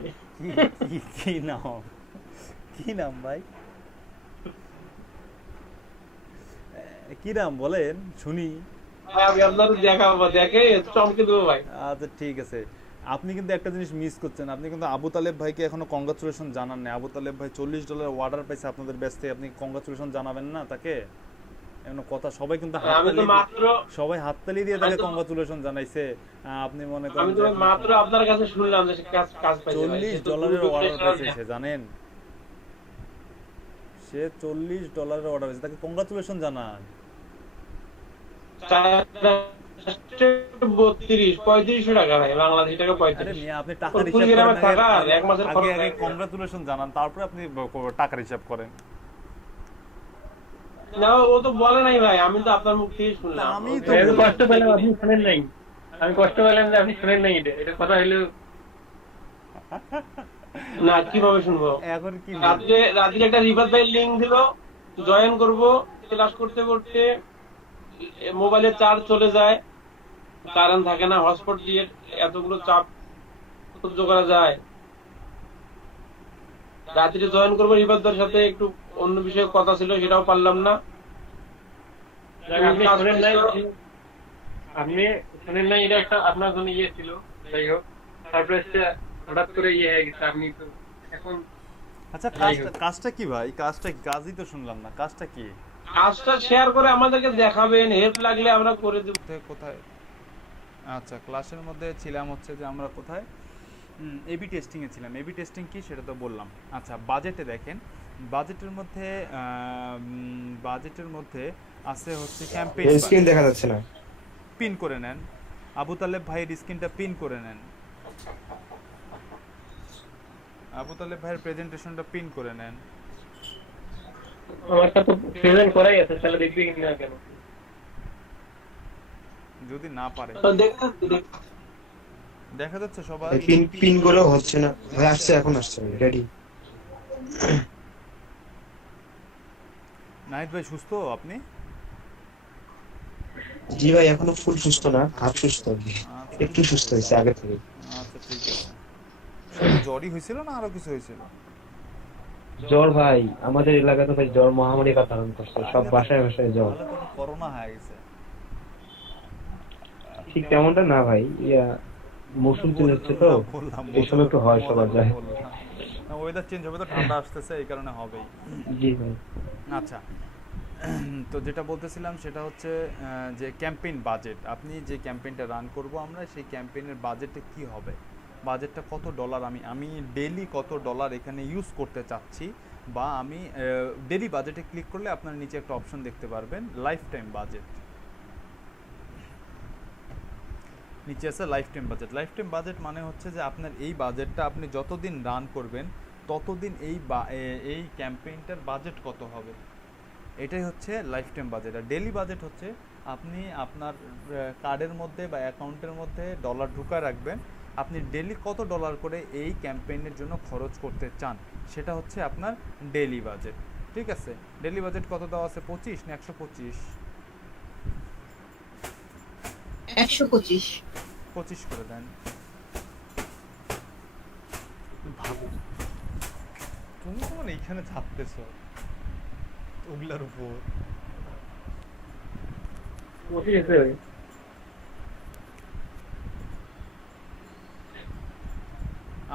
কি কি নাম, কি নাম ভাই, কি নাম বলেন শুনি। ভাই আমি আপনার দেখাবো, দেখে চমকে দেবো ভাই। আচ্ছা ঠিক আছে, আপনি কিন্তু একটা জিনিস মিস করছেন, আপনি কিন্তু আবু তালেব ভাইকে এখনো কংগ্রাচুলেশন জানান না। আবু তালেব ভাই $40 অর্ডার পাইছে আপনাদের ব্যাচ থেকে, আপনি কংগ্রাচুলেশন জানাবেন না তাকে? এমন কথা, সবাই কিন্তু সবাই হাততালি দিয়ে তাকে কংগ্রাচুলেশন জানাইছে, আপনি মনে করেন আমি তো মাত্র আপনার কাছে শুনলাম যে কাজ পাইছে। $40 অর্ডার পাইছে সে, জানেন? সে $40 অর্ডার পাইছে, তাকে কংগ্রাচুলেশন জানান। 3500 টাকা ভাই, বাংলাদেশি টাকা 35। আরে মিয়া, আপনি টাকার হিসাব করেন, আগে কংগ্রাচুলেশন জানান, তারপরে আপনি টাকার হিসাব করেন। না ও তো বলে নাই ভাই, আমি তো আপনার মুখ থেকে শুনলাম। আমি তো কষ্ট পেলাম, আপনি শুনেন নাই। আমি কষ্ট পেলাম যে আপনি শুনেন নাই। এটা কথা হলো না, কিভাবে শুনবো? এখন কি রাত্রে একটা রিভার ভাই লিংক দিল, জয়েন করব, ক্লাস করতে করতে মোবাইলের চার্জ চলে যায়, কারেন্ট থাকে না, হটস্পট দিয়ে এতগুলো চাপ সহ্য করা যায়। রাত্রে জয়েন করবো রিভারদার সাথে, একটু অন্য বিষয়ে কথা ছিল, সেটাও পারলাম না। আপনি শোনেন নাই, এটা একটা আপনার জন্য ইয়ে ছিল, যাই হোক। তারপরে হঠাৎ করে ইয়ে হয়ে গেছে, আপনি তো এখন। আচ্ছা, কাজটা কি ভাই, কাজটা কি? কাজই তো শুনলাম না, কাজটা কি? কাজটা শেয়ার করে আমাদেরকে দেখাবেন, হেল্প লাগলে আমরা করে দেব। কোথায়? আচ্ছা, ক্লাসের মধ্যে ছিলাম হচ্ছে যে আমরা কোথায়, এবি টেস্টিং এ ছিলাম। এবি টেস্টিং কি সেটা তো বললাম। আচ্ছা, বাজেটে দেখেন, বাজেটের মধ্যে আছে হচ্ছে ক্যাম্পেইন। স্ক্রিন দেখা যাচ্ছে না, পিন করে নেন, আবু তালেব ভাইয়ের স্ক্রিনটা পিন করে নেন, আবু তালেব ভাইয়ের প্রেজেন্টেশনটা পিন করে নেন। আমার তো প্রেজেন্ট করাই আছে, তাহলে দেখবি কিনা কেন? যদি না পারে, দেখা যাচ্ছে সবাই পিন করে হচ্ছে না ভাই, আসছে, এখন আসছে রেডি। নাহিদ ভাই সুস্থ আপনি? জি ভাই, এখনো ফুল সুস্থ না, হাফ সুস্থ, একটু সুস্থ হয়েছে আগে থেকে। আচ্ছা ঠিক আছে, শুধু জ্বরই হয়েছিল না আরো কিছু হয়েছিল? জ্বর ভাই, আমাদের এলাকাতে ভাই জ্বর মহামারী ধারণ করছে, সব বাসায় বাসায় জ্বর। করোনা হয়ে গেছে। ঠিক তেমনটা না ভাই, মৌসুম চেঞ্জ হচ্ছে তো, বললাম এই সময় একটু হয় সবার যায়। ওয়েদার চেঞ্জ হবে তো, ঠান্ডা আসতেছে, এই কারণে হবেই। জি ভাই। আচ্ছা, তো যেটা বলতেছিলাম সেটা হচ্ছে যে ক্যাম্পেইন বাজেট, আপনি যে ক্যাম্পেইনটা রান করব আমরা, সেই ক্যাম্পেইনের বাজেটটা কি হবে, বাজেটটা কত ডলার, আমি ডেইলি কত ডলার এখানে ইউজ করতে চাচ্ছি, বা আমি ডেইলি বাজেটে ক্লিক করলে আপনার নিচে একটা অপশন দেখতে পারবেন লাইফ টাইম বাজেট, নিচে আছে life time budget. Life time budget মানে হচ্ছে যে আপনার এই বাজেটটা আপনি যতদিন রান করবেন ততদিন এই ক্যাম্পেইনটার বাজেট কত হবে, এটাই হচ্ছে লাইফ টাইম বাজেট। আর ডেলি বাজেট হচ্ছে আপনি আপনার কার্ডের মধ্যে বা অ্যাকাউন্টের মধ্যে ডলার ঢুকা রাখবেন, আপনি ডেলি কত ডলার করে এই ক্যাম্পেইনের জন্য খরচ করতে চান, সেটা হচ্ছে আপনার ডেলি বাজেট। ঠিক আছে, ডেলি বাজেট কত দেওয়া আছে, 25 না 125? 125। 25 করে দেন। ভাবো, তুমি তখন এইখানে ছাপতেছো ওগুলার উপর।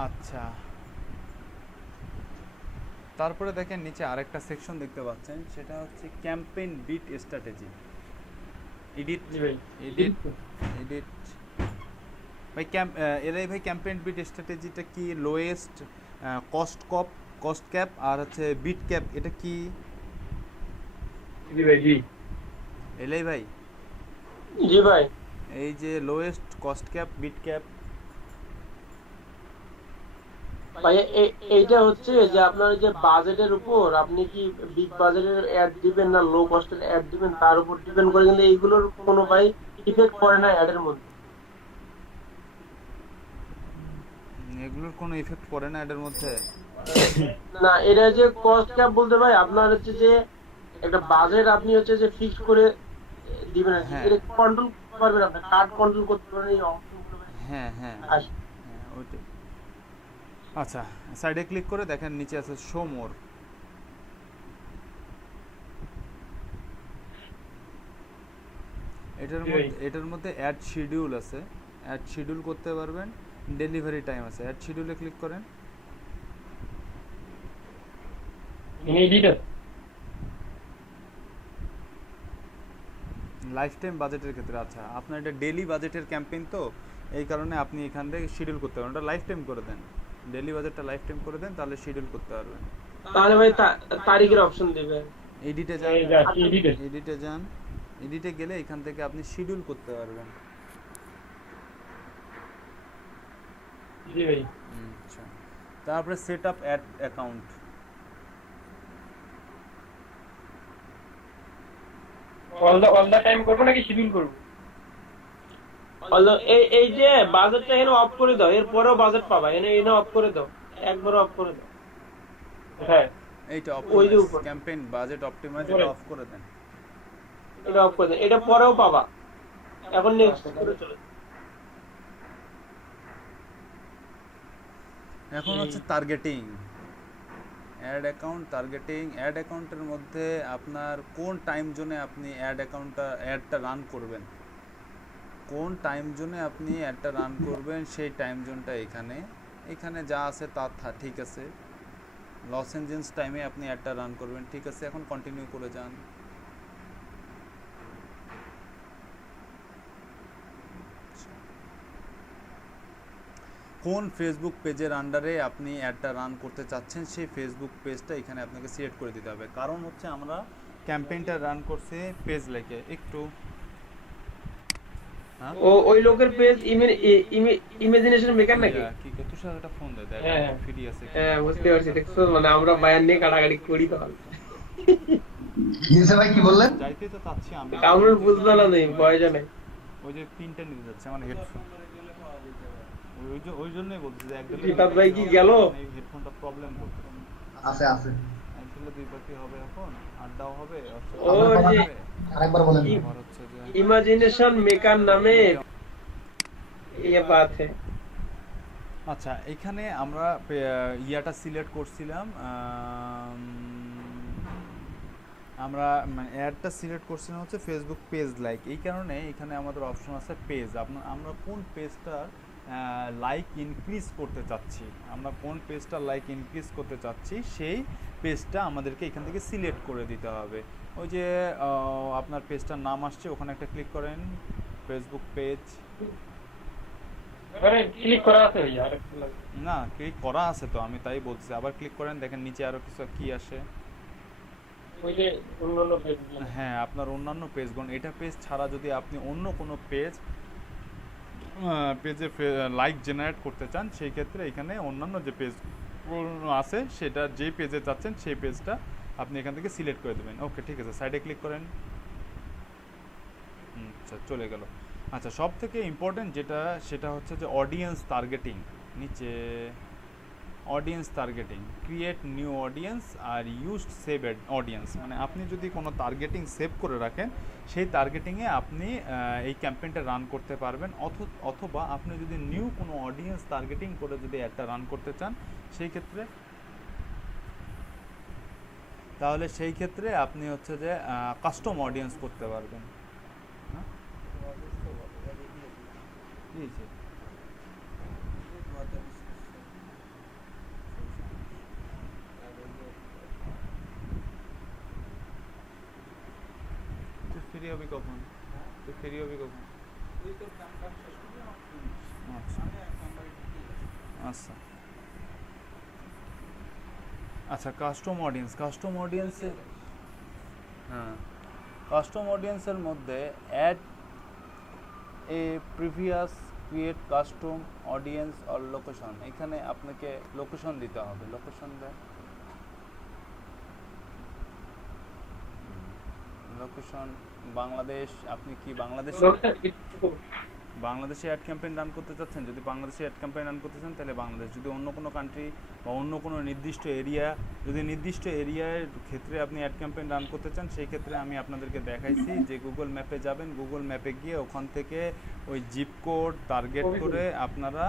আচ্ছা, তারপরে দেখেন নিচে আরেকটা সেকশন দেখতে পাচ্ছেন, সেটা হচ্ছে campaign bid strategy. Edit edit edit ভাই, এরাই ভাই ক্যাম্পেইন বিট স্ট্র্যাটেজিটা কি, লোয়েস্ট কস্ট ক্যাপ আর হচ্ছে বিট ক্যাপ, এটা কি? জি ভাই, জি। এলাই ভাই, জি ভাই। এই যে lowest cost cap, bid cap, ভাই এইটা হচ্ছে যে আপনার যে বাজেটের উপর আপনি কি বিগ বাজেটের অ্যাড দিবেন না লো কস্টের অ্যাড দিবেন তার উপর ডিপেন্ড করে, কিন্তু এইগুলোর কোনো ভাই ইফেক্ট পড়ে না অ্যাডের মধ্যে। এগুলোর কোনো ইফেক্ট পড়ে না এটার মধ্যে? না, এটা যে কস্ট ক্যাপ বলতে ভাই আপনার হচ্ছে যে একটা বাজেট আপনি হচ্ছে যে ফিক্স করে দিবেন আর কি, হ্যাঁ। এটা কন্ট্রোল করবেন, আপনি কার্ড কন্ট্রোল করতে পারেন এই অপশনগুলো ভাই। হ্যাঁ হ্যাঁ আস- হ্যাঁ, ওইটাই। আচ্ছা, সাইডে ক্লিক করে দেখেন নিচে আছে শো মোর। এটার মধ্যে অ্যাড শিডিউল আছে, অ্যাড শিডিউল করতে পারবেন, ডেলিভারি টাইম আছে, অ্যাড শিডিউলে ক্লিক করেন। লাইফ টাইম বাজেটের ক্ষেত্রে, আচ্ছা আপনার এটা ডেলি বাজেটের ক্যাম্পেইন তো, এই কারণে আপনি এখান থেকে শিডিউল করতে পারেন, ওটা লাইফ টাইম করে দেন, ডেলি বাজেটটা লাইফ টাইম করে দেন, তাহলে শিডিউল করতে পারবেন। তাহলে ভাই তারিখের অপশন দিবে। এডিটে যান, এডিটে যান, এডিটে গেলে এখান থেকে আপনি শিডিউল করতে পারবেন। জি ভাই। আচ্ছা, তারপরে set up ad account, all the time করব নাকি শিডিউল করব? এই যে বাজেটটা এখানে অফ করে দাও, এরপরেও বাজেট পাবা, এনে অফ করে দাও, একবার অফ করে দাও। হ্যাঁ, এইটা ওই যে অপটিমাইজ উপর। ক্যাম্পেইন বাজেট অপটিমাইজ, এটা অফ করে দেন। এটা অফ করে দাও, এটা পরেও পাবা। এখন নেক্সট করে চলে যাও। এখন হচ্ছে targeting, ad account targeting. Ad অ্যাকাউন্টের মধ্যে আপনার কোন টাইম জোনে আপনি অ্যাডটা রান করবেন, কোন টাইম জোনে আপনি অ্যাডটা রান করবেন, সেই টাইম জোনটা এখানে যা আছে তা ঠিক আছে। লস এঞ্জেলস টাইমে আপনি অ্যাডটা রান করবেন, ঠিক আছে। এখন কন্টিনিউ করে যান। কোন ফেসবুক পেজের আন্ডারে আপনি অ্যাডটা রান করতে চাচ্ছেন, সেই ফেসবুক পেজটা এখানে আপনাকে সিলেক্ট করে দিতে হবে, কারণ হচ্ছে আমরা ক্যাম্পেইনটা রান করছি পেজ লেখে একটু। হ্যাঁ, ওই লোকের পেজ ইমাজিনেশন মেকার নাকি? কি তুষার একটা ফোন দেয়, দেখ হ্যাঁ ফ্রি আছে। হ্যাঁ, বুঝতে পারছি। দেখছো, মানে আমরা বায়ান নিয়ে কাটাকাটি করি তো। ভাই কি বললেন? যাইতে তো চাচ্ছি আমি, আমরা বুঝতে না নেই বয়স নেই। ওই যে পিনটা নিতে যাচ্ছে আমার হেডফোন, ওই জন্যই বলছি যে একদম রিফাত ভাই কি গেল? এই হেডফোনটা প্রবলেম করছে। আছে আসলে দুই পাখি হবে, এখন আড্ডাও হবে, ও যে আরেকবার বলেন। আবার হচ্ছে যে ইমাজিনেশন মেকার নামে ये बात है। আচ্ছা, এখানে আমরা ইয়াটা সিলেক্ট করছিলাম, আমরা মানে অ্যাডটা সিলেক্ট করছি না হচ্ছে ফেসবুক পেজ লাইক, এই কারণে এখানে আমাদের অপশন আছে পেজ। আমরা কোন পেজটার লাইক ইনক্রিজ করতে চাচ্ছি, আমরা কোন পেজটা লাইক ইনক্রিজ করতে চাচ্ছি সেই পেজটা আমাদেরকে এখান থেকে সিলেক্ট করে দিতে হবে। ওই যে আপনার পেজটার নাম আসছে, ওখানে একটা ক্লিক করেন, ফেসবুক পেজ। ক্লিক করা আছে ভাইয়া, আরেকটু লাগবে। না, ক্লিক করা আছে তো, আমি তাই বলছি। আবার ক্লিক করেন, দেখেন নিচে আরও কিছু কি আসে। ওই যে অন্যান্য পেজ। হ্যাঁ, আপনার অন্যান্য পেজগুলো, এটা পেজ ছাড়া যদি আপনি অন্য কোনো পেজে লাইক জেনারেট করতে চান, সেই ক্ষেত্রে এখানে অন্যান্য যে পেজ আছে সেটা যেই পেজে চাচ্ছেন সেই পেজটা আপনি এখান থেকে সিলেক্ট করে দেবেন। ওকে, ঠিক আছে, সাইডে ক্লিক করেন। আচ্ছা, চলে গেল। আচ্ছা, সব থেকে ইম্পর্টেন্ট যেটা সেটা হচ্ছে যে অডিয়েন্স টার্গেটিং। নিচে audience targeting, create new audience are used save audience, মানে আপনি যদি কোনো টার্গেটিং সেভ করে রাখেন সেই টার্গেটিংয়ে আপনি এই ক্যাম্পেইনটা রান করতে পারবেন। অথবা আপনি যদি নিউ কোনো অডিয়েন্স টার্গেটিং করে যদি একটা রান করতে চান তাহলে সেই ক্ষেত্রে আপনি হচ্ছে যে কাস্টম অডিয়েন্স করতে পারবেন। ফ্রি হবে কখন? আচ্ছা আচ্ছা, কাস্টম অডিয়েন্সের হ্যাঁ, কাস্টম অডিয়েন্সের মধ্যে add a previous create custom audience or location, এখানে আপনাকে লোকেশন দিতে হবে। লোকেশন দেন, লোকেশন বাংলাদেশ। আপনি কি বাংলাদেশে অ্যাড ক্যাম্পেইন রান করতে চাচ্ছেন? যদি বাংলাদেশে অ্যাড ক্যাম্পেইন রান করতে চান তাহলে বাংলাদেশ। যদি অন্য কোনো কান্ট্রি বা অন্য কোনো নির্দিষ্ট এরিয়ার ক্ষেত্রে আপনি অ্যাড ক্যাম্পেইন রান করতে চান, সেই ক্ষেত্রে আমি আপনাদেরকে দেখাইছি যে গুগল ম্যাপে যাবেন, গুগল ম্যাপে গিয়ে ওখান থেকে ওই জিপ কোড টার্গেট করে আপনারা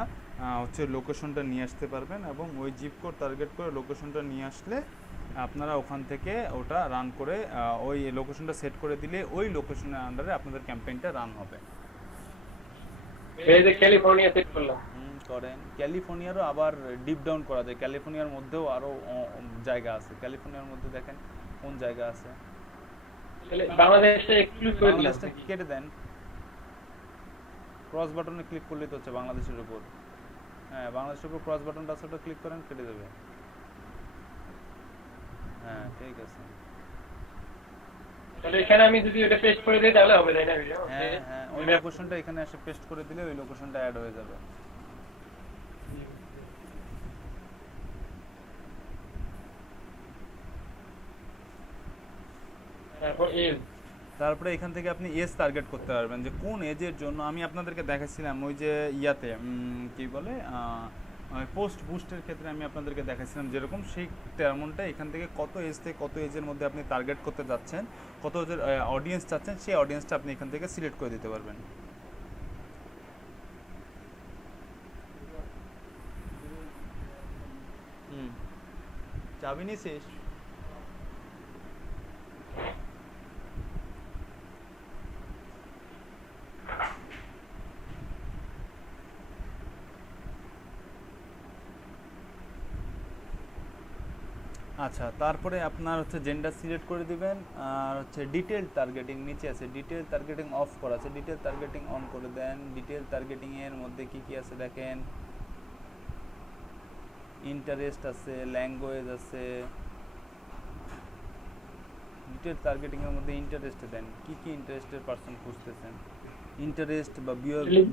হচ্ছে লোকেশনটা নিয়ে আসতে পারবেন, এবং ওই জিপ কোড টার্গেট করে লোকেশনটা নিয়ে আসলে আপনারা ওখান থেকে ওটা রান করে ওই লোকেশনটা সেট করে দিলে ওই লোকেশনের আন্ডারে আপনাদের ক্যাম্পেইনটা রান হবে। এই যে ক্যালিফোর্নিয়া সেট করলাম, করেন। ক্যালিফোর্নিয়ারও আবার ডিপ ডাউন করা যায়, ক্যালিফোর্নিয়ার মধ্যেও আরও জায়গা আছে। ক্যালিফোর্নিয়ার মধ্যে দেখেন কোন জায়গা আছে। তাহলে বাংলাদেশে এক্সক্লুড করে দিলাম, বাংলাদেশটা কেটে দেন, ক্রস বাটনে ক্লিক করলেই তো হচ্ছে বাংলাদেশের উপর। হ্যাঁ, বাংলাদেশের উপর ক্রস বাটনটা আছে, ওটা ক্লিক করেন, কেটে দেবে। হ্যাঁ, ঠিক আছে। তাহলে এখানে আমি যদি ওটা পেস্ট করে দিই তাহলে হবে, তাই না? হ্যাঁ হ্যাঁ, ওই লোকেশনটা এখানে এসে পেস্ট করে দিলে ওই লোকেশনটা অ্যাড হয়ে যাবে। তারপরে এখান থেকে আপনি এজ টার্গেট করতে পারবেন যে কোন এজের জন্য। আমি আপনাদেরকে দেখাচ্ছিলাম ওই যে ইয়াতে কি বলে পোস্ট বুস্টের ক্ষেত্রে আমি আপনাদেরকে দেখাচ্ছিলাম যেরকম, সেই তেমনটা এখান থেকে কত এজ থেকে কত এজের মধ্যে আপনি টার্গেট করতে যাচ্ছেন, কত এজের অডিয়েন্স চাচ্ছেন, সেই অডিয়েন্সটা আপনি এখান থেকে সিলেক্ট করে দিতে পারবেন। চাবি নিছিস? আচ্ছা, তারপরে আপনার হচ্ছে জেন্ডার সিলেক্ট করে দিবেন, আর হচ্ছে ডিটেল টার্গেটিং নিচে আছে, ডিটেল টার্গেটিং অফ করা আছে, ডিটেল টার্গেটিং অন করে দেন। ডিটেল টার্গেটিং এর মধ্যে কি কি আছে দেখেন, ইন্টারেস্ট আছে, ল্যাঙ্গুয়েজ আছে। ডিটেল টার্গেটিং এর মধ্যে ইন্টারেস্ট দেন, কি কি ইন্টারেস্টের পারসন খুঁজতেছেন, ইন্টারেস্ট বা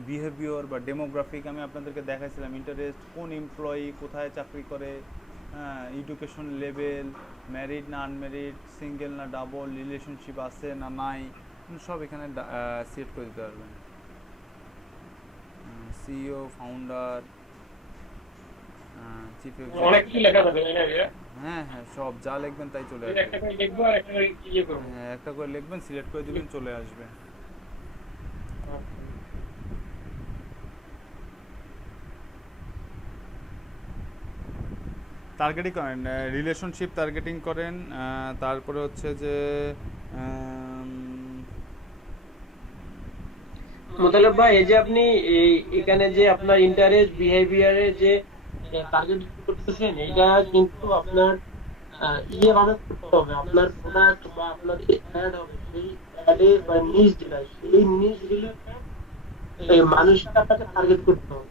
বিহেভিয়ার বা ডেমোগ্রাফিক আমি আপনাদেরকে দেখাইছিলাম। ইন্টারেস্ট, কোন এমপ্লয়ি কোথায় চাকরি করে, এডুকেশন লেভেল, ম্যারিড না আনম্যারিড, সিঙ্গেল না ডাবল, রিলেশনশিপ আছে না নাই, সব এখানে সেট করে দিতে পারবেন। সিইও, ফাউন্ডার, চিফ অনেক কিছু লেখা থাকে, তাই না? হ্যাঁ হ্যাঁ, সব যা লিখবেন তাই চলে আসবে। একটা করে লিখবো আর একটা করে ইয়ে করব। হ্যাঁ, একটা করে লিখবেন, সিলেক্ট করে দিবেন, চলে আসবে। টার্গেটিং করেন, রিলেশনশিপ টার্গেটিং করেন, তারপরে হচ্ছে যে মোতালেব ভাই, এই যে আপনি এখানে যে আপনার ইন্টারেস্ট বিহেভিয়ারে যে টার্গেট করতেছেন, এটা কিন্তু আপনার ইয়ে অনেক করতে হবে। আপনার প্রোডাক্ট বা আপনার অ্যাড হবে, সেই অ্যাডে বা নিজ যেটা, সেই নিজ রিলেটেড এই মানুষটা আপনাকে টার্গেট করতে হবে।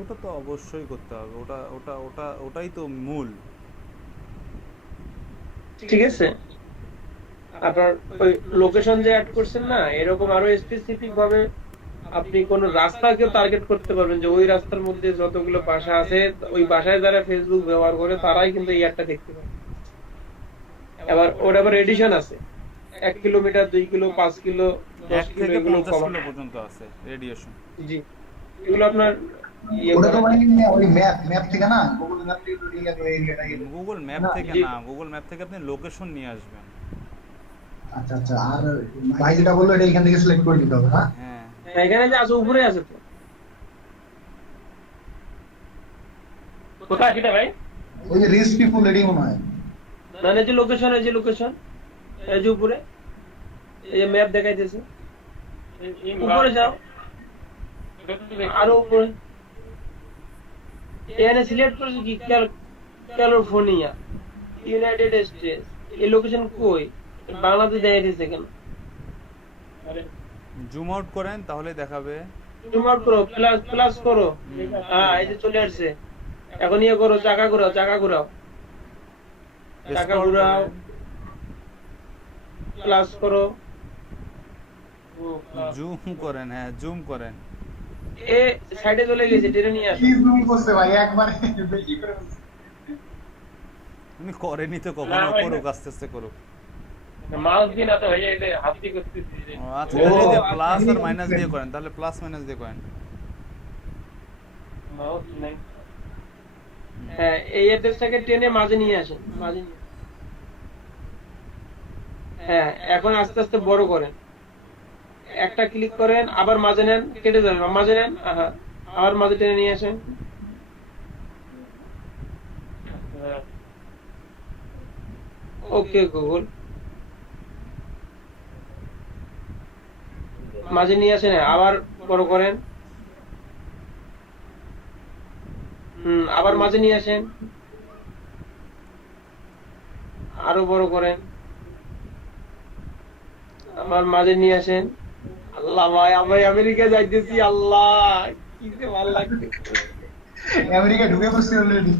ওটা তো অবশ্যই করতে হবে, ওটাই তো মূল। ঠিক আছে, আপনার ওই লোকেশন যে অ্যাড করছেন না, এরকম আরো স্পেসিফিক ভাবে আপনি কোন রাস্তাকেও টার্গেট করতে পারবেন, যে ওই রাস্তার মধ্যে যতগুলো বাসা আছে, ওই বাসায় যারা ফেসবুক ব্যবহার করে তারাই কিন্তু এই অ্যাডটা দেখতে পাবে। এবার ওর আবার এডিশন আছে, 1 কিলোমিটার, 2 কিলো, 5 কিলো, 10 1 কিলো, থেকে এগুলো 50 কিলো পর্যন্ত আছে রেডিয়েশন। জি, এগুলো আপনার ওটা তো মানে ওই ম্যাপ থেকে না, গুগল ম্যাপ থেকে তো এরিয়াটা গুগল ম্যাপ থেকে না, গুগল ম্যাপ থেকে আপনি লোকেশন নিয়ে আসবেন। আচ্ছা আচ্ছা, আর ভাই যেটা বললো এটা এখান থেকে সিলেক্ট করে দিতে হবে না? হ্যাঁ, এখানে যে আছে উপরে আছে তো, কোথায় সেটা ভাই? ওই যে রিচ পিপল এডি মনে হয়। মানে যে লোকেশন, এই যে লোকেশন, এই যে উপরে এই যে ম্যাপ দেখাইতেছে, উপরে যাও, আরো উপরে এখানে সিলেক্ট করেছে কি ক্যালিফোর্নিয়া, ইউনাইটেড স্টেটস। এই লোকেশন কই? বাংলাদেশ দেখাইতেছে কেন? জুম আউট করেন তাহলে দেখাবে। জুম আউট করো, প্লাস করো, হ্যাঁ এই যে চলে আসছে। এখন ইয়ে করো, চাকা ঘুরাও, চাকা ঘুরাও, চাকা ঘুরাও, প্লাস করো, জুম করেন, হ্যাঁ জুম করেন। এ সাইডে চলে গেছে, টেনে নিয়ে আসো। কি জুম করছে ভাই, একবারে বেশি করে বলছে। উনি করেনি তো কখনো, করুক, আস্তে আস্তে করুক। মাউস দিয়ে না তো ভাই, এটা হাতি করতেছি। আচ্ছা, তাহলে এই যে প্লাস আর মাইনাস দিয়ে করেন, তাহলে প্লাস মাইনাস দিয়ে করেন। মাউস নাই। হ্যাঁ, এই অ্যাড্রেসটাকে টেনে মাঝে নিয়ে আসেন, মাঝে নিয়ে। হ্যাঁ, এখন আস্তে আস্তে বড় করেন, একটা ক্লিক করেন, আবার মাঝে নেন, কেটে যাবেন, মাঝে নেন, আবার মাঝে টেনে নিয়ে আসেন। ওকে গুগল, মাঝে নিয়ে আসেন, আবার বড় করেন, আবার মাঝে নিয়ে আসেন, আরো বড় করেন, আবার মাঝে নিয়ে আসেন। আল্লাহ ভাই, আমি আমেরিকা যাইতেছি, আল্লাহ কি যে ভালো লাগছে। আমেরিকা ঢুকে পড়ছি অলরেডি।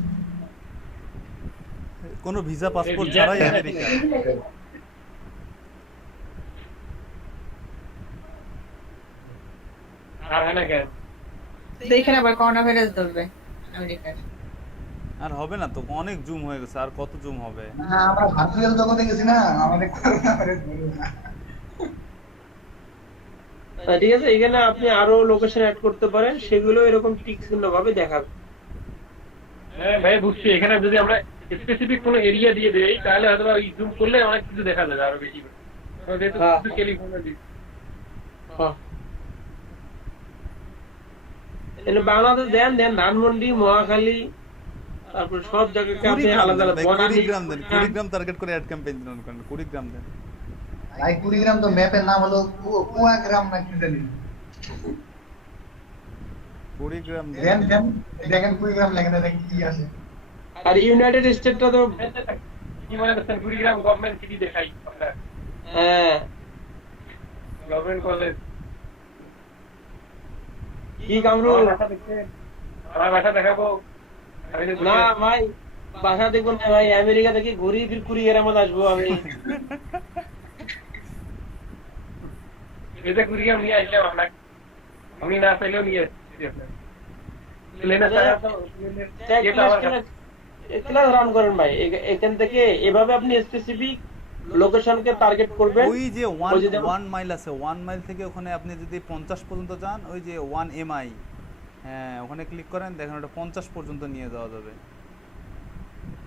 কোনো ভিসা পাসপোর্ট ছাড়াই আমেরিকা। আর হয় না কেন? তো এখানে আবার করোনা ভাইরাস ধরবে আমেরিকার। আর হবে না তো, অনেক জুম হয়ে গেছে, আর কত জুম হবে? না, আমরা ভার্চুয়াল জগতে গেছি না, আমাদের করোনা ভাইরাস ধরবে না। ঠিক আছে, এখানে আপনি আরো লোকেশন অ্যাড করতে পারেন, সেগুলো এরকম তীক্ষ্ণ ভাবে দেখাবে। হ্যাঁ ভাই, বুঝছি। এখানে যদি আমরা স্পেসিফিক কোনো এরিয়া দিয়ে দেই, তাহলে হয়তো জুম করলে অনেক কিছু দেখা যাবে আরো বেশি করে। যেহেতু শুধু ক্যালিফোর্নিয়া দিই। বাংলাদেশ দেন ধানমন্ডি, মহাখালী, তারপর সব জায়গায় আপনি আলাদা আলাদা কুড়িগ্রাম দেন, কুড়িগ্রাম টার্গেট করে অ্যাড ক্যাম্পেইন করেন, কুড়িগ্রাম দেন। ভাই কুড়িগ্রাম তো ম্যাপের নাম হলো কুয়াগ্রাম না কি জানি। কুড়িগ্রাম দেন দেন, দেখেন কুড়িগ্রাম লেখা দেখেন কি আছে। আর ইউনাইটেড স্টেটটা তো কি মনে করছেন কুড়িগ্রাম গভর্নমেন্ট সিটি দেখাই আপনার? হ্যাঁ, গভর্নমেন্ট কলেজ। কি কামরুল? আমার বাসা দেখাবো? না ভাই, বাসা দেখবো না ভাই, আমেরিকা থেকে ঘুরি ফির কুড়িগ্রামে আসবো আমি। এটা কুড়িগ্রাম নিয়ে আসলাম আপনাকে, আপনি না চাইলেও নিয়ে আসছি আপনার। ক্লাস রান করেন ভাই, এখান থেকে এভাবে আপনি স্পেসিফিক লোকেশনকে টার্গেট করবেন। ওই যে 1 মাইল আছে, 1 মাইল থেকে ওখানে আপনি যদি 50 পর্যন্ত যান, ওই যে 1 MI, হ্যাঁ ওখানে ক্লিক করেন, দেখেন ওটা 50 পর্যন্ত নিয়ে যাওয়া যাবে।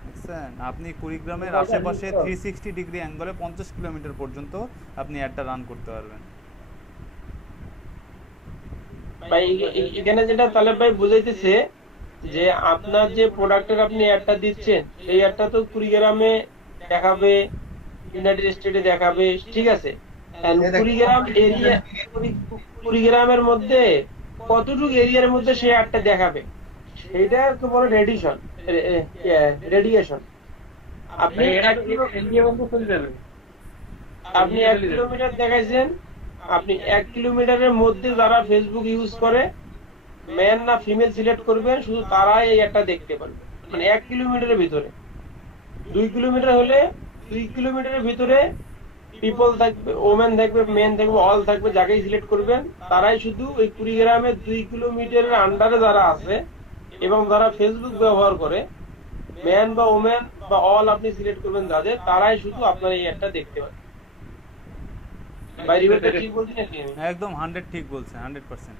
দেখছেন, আপনি কুড়িগ্রামের আশেপাশে 360 ডিগ্রি অ্যাঙ্গলে 50 কিলোমিটার পর্যন্ত আপনি অ্যাডটা রান করতে পারবেন। ভাই এখানে যেটা তালেব ভাই বুঝাইতেছে যে আপনার যে প্রোডাক্টের আপনি অ্যাডটা দিচ্ছেন সেই অ্যাডটা তো কুড়িগ্রামে দেখাবে, ইউনাইটেড স্টেটে দেখাবে, ঠিক আছে। কুড়িগ্রাম এরিয়া, কুড়িগ্রামের মধ্যে কতটুকু এরিয়ার মধ্যে সেই অ্যাডটা দেখাবে সেইটা তো বড় রেডিয়েশন। আপনি আপনি 1 কিলোমিটার দেখাইছেন, আপনি 1 কিলোমিটারের মধ্যে যারা ফেসবুক ইউজ করে মেন না ফিমেল সিলেক্ট করবেন, শুধু তারাই এই একটা দেখতে পারবে। মানে 1 কিলোমিটারের ভিতরে, 2 কিলোমিটার হলে 2 কিলোমিটারের ভিতরে পিপল থাকবে, ওমেন থাকবে, মেন থাকবে, অল থাকবে, যাকেই সিলেক্ট করবেন তারাই শুধু ওই কুড়িগ্রামের 2 কিলোমিটারের আন্ডারে যারা আছে এবং যারা ফেসবুক ব্যবহার করে, মেন বা ওমেন বা অল আপনি সিলেক্ট করবেন যাদের, তারাই শুধু আপনার এই একটা দেখতে পাবে। ভাই রিভারটা ঠিক বলছি নাকি আমি? একদম 100 ঠিক বলছে, 100%।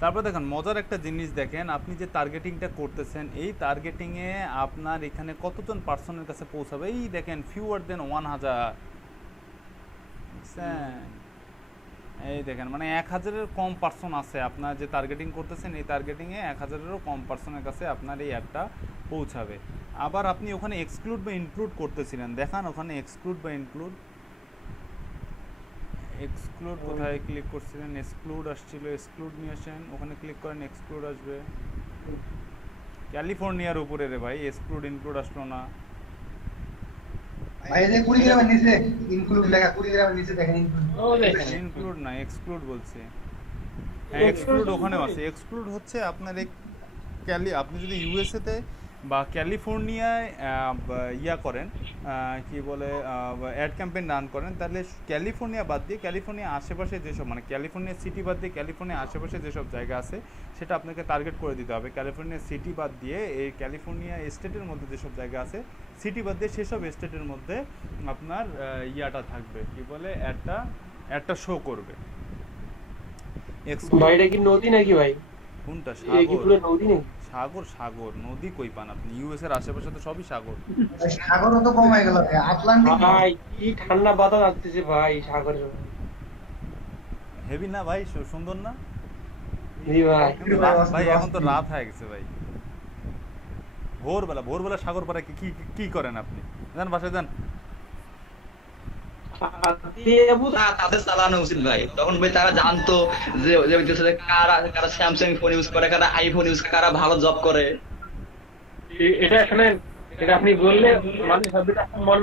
তারপর দেখেন মজার একটা জিনিস দেখেন, আপনি যে টার্গেটিংটা করতেছেন এই টার্গেটিংয়ে আপনার এখানে কতজন পার্সনের কাছে পৌঁছাবে, এই দেখেন ফিউয়ার দেন 1000, এই দেখেন মানে 1000-এর কম পার্সন আছে আপনার যে টার্গেটিং করতেছেন, এই টার্গেটিংয়ে 1000-এরও কম পার্সনের কাছে আপনার এই অ্যাডটা পৌঁছাবে। আবার আপনি ওখানে এক্সক্লুড বা ইনক্লুড করতেছিলেন, দেখান ওখানে এক্সক্লুড বা ইনক্লুড, এক্সক্লুড কোথায় ক্লিক করছিলেন, এক্সক্লুড আসছিল, এক্সক্লুড নিয়ে আসেন, ওখানে ক্লিক করেন এক্সক্লুড আসবে। ক্যালিফোর্নিয়ার উপরে রে ভাই, এক্সক্লুড ইনক্লুড আসলো না ভাই এই যে কুড়িগ্রামের নিচে ইনক্লুড লেখা, কুড়িগ্রামের নিচে দেখেন ইনক্লুড না এক্সক্লুড বলছে। হ্যাঁ এক্সক্লুড ওখানেও আছে। এক্সক্লুড হচ্ছে আপনার এই আপনি যদি ইউএসএ তে বা ক্যালিফোর্নিয়ায় ইয়া করেন, কি বলে অ্যাড ক্যাম্পেইন রান করেন, তাহলে ক্যালিফোর্নিয়া বাদ দিয়ে ক্যালিফোর্নিয়া আশেপাশে যেসব মানে ক্যালিফোর্নিয়া সিটি বাদ দিয়ে ক্যালিফোর্নিয়া আশেপাশে যেসব জায়গা আছে সেটা আপনাকে টার্গেট করে দিতে হবে। ক্যালিফোর্নিয়া সিটি বাদ দিয়ে এই ক্যালিফোর্নিয়া স্টেটের মধ্যে যেসব জায়গা আছে সিটি বাদ দিয়ে সেসব স্টেটের মধ্যে আপনার ইয়াটা থাকবে, কি বলে অ্যাডটা শো করবে। ভাই এটা কি নদী নাকি ভাই? কোনটা? এই কি পুরো নদী নাকি? সাগর। সাগর, নদী কই পান আপনি? ইউএস এর আশেপাশে তো সবই সাগর। সাগরও তো কম হয়ে গেল, আটলান্টিক। ভাই কি ঠান্ডা বাতাস আসতেছে ভাই সাগরের। হেভি না ভাই? সুন্দর না? জি ভাই। ভাই এখন তো রাত হয়ে গেছে ভাই। ভোরবেলা সাগর পাড়ে কি করেন আপনি? যান বাসায় যান। তাদের চালানো উচিত ভাই, তখন ভাই তারা জানতো যে কারা স্যামসাং ফোন ইউজ করে, কারা আইফোন ইউজ করে, কারা ভালো জব করে। এটা শুনেন, এটা আপনি বললে মানে সবটা মন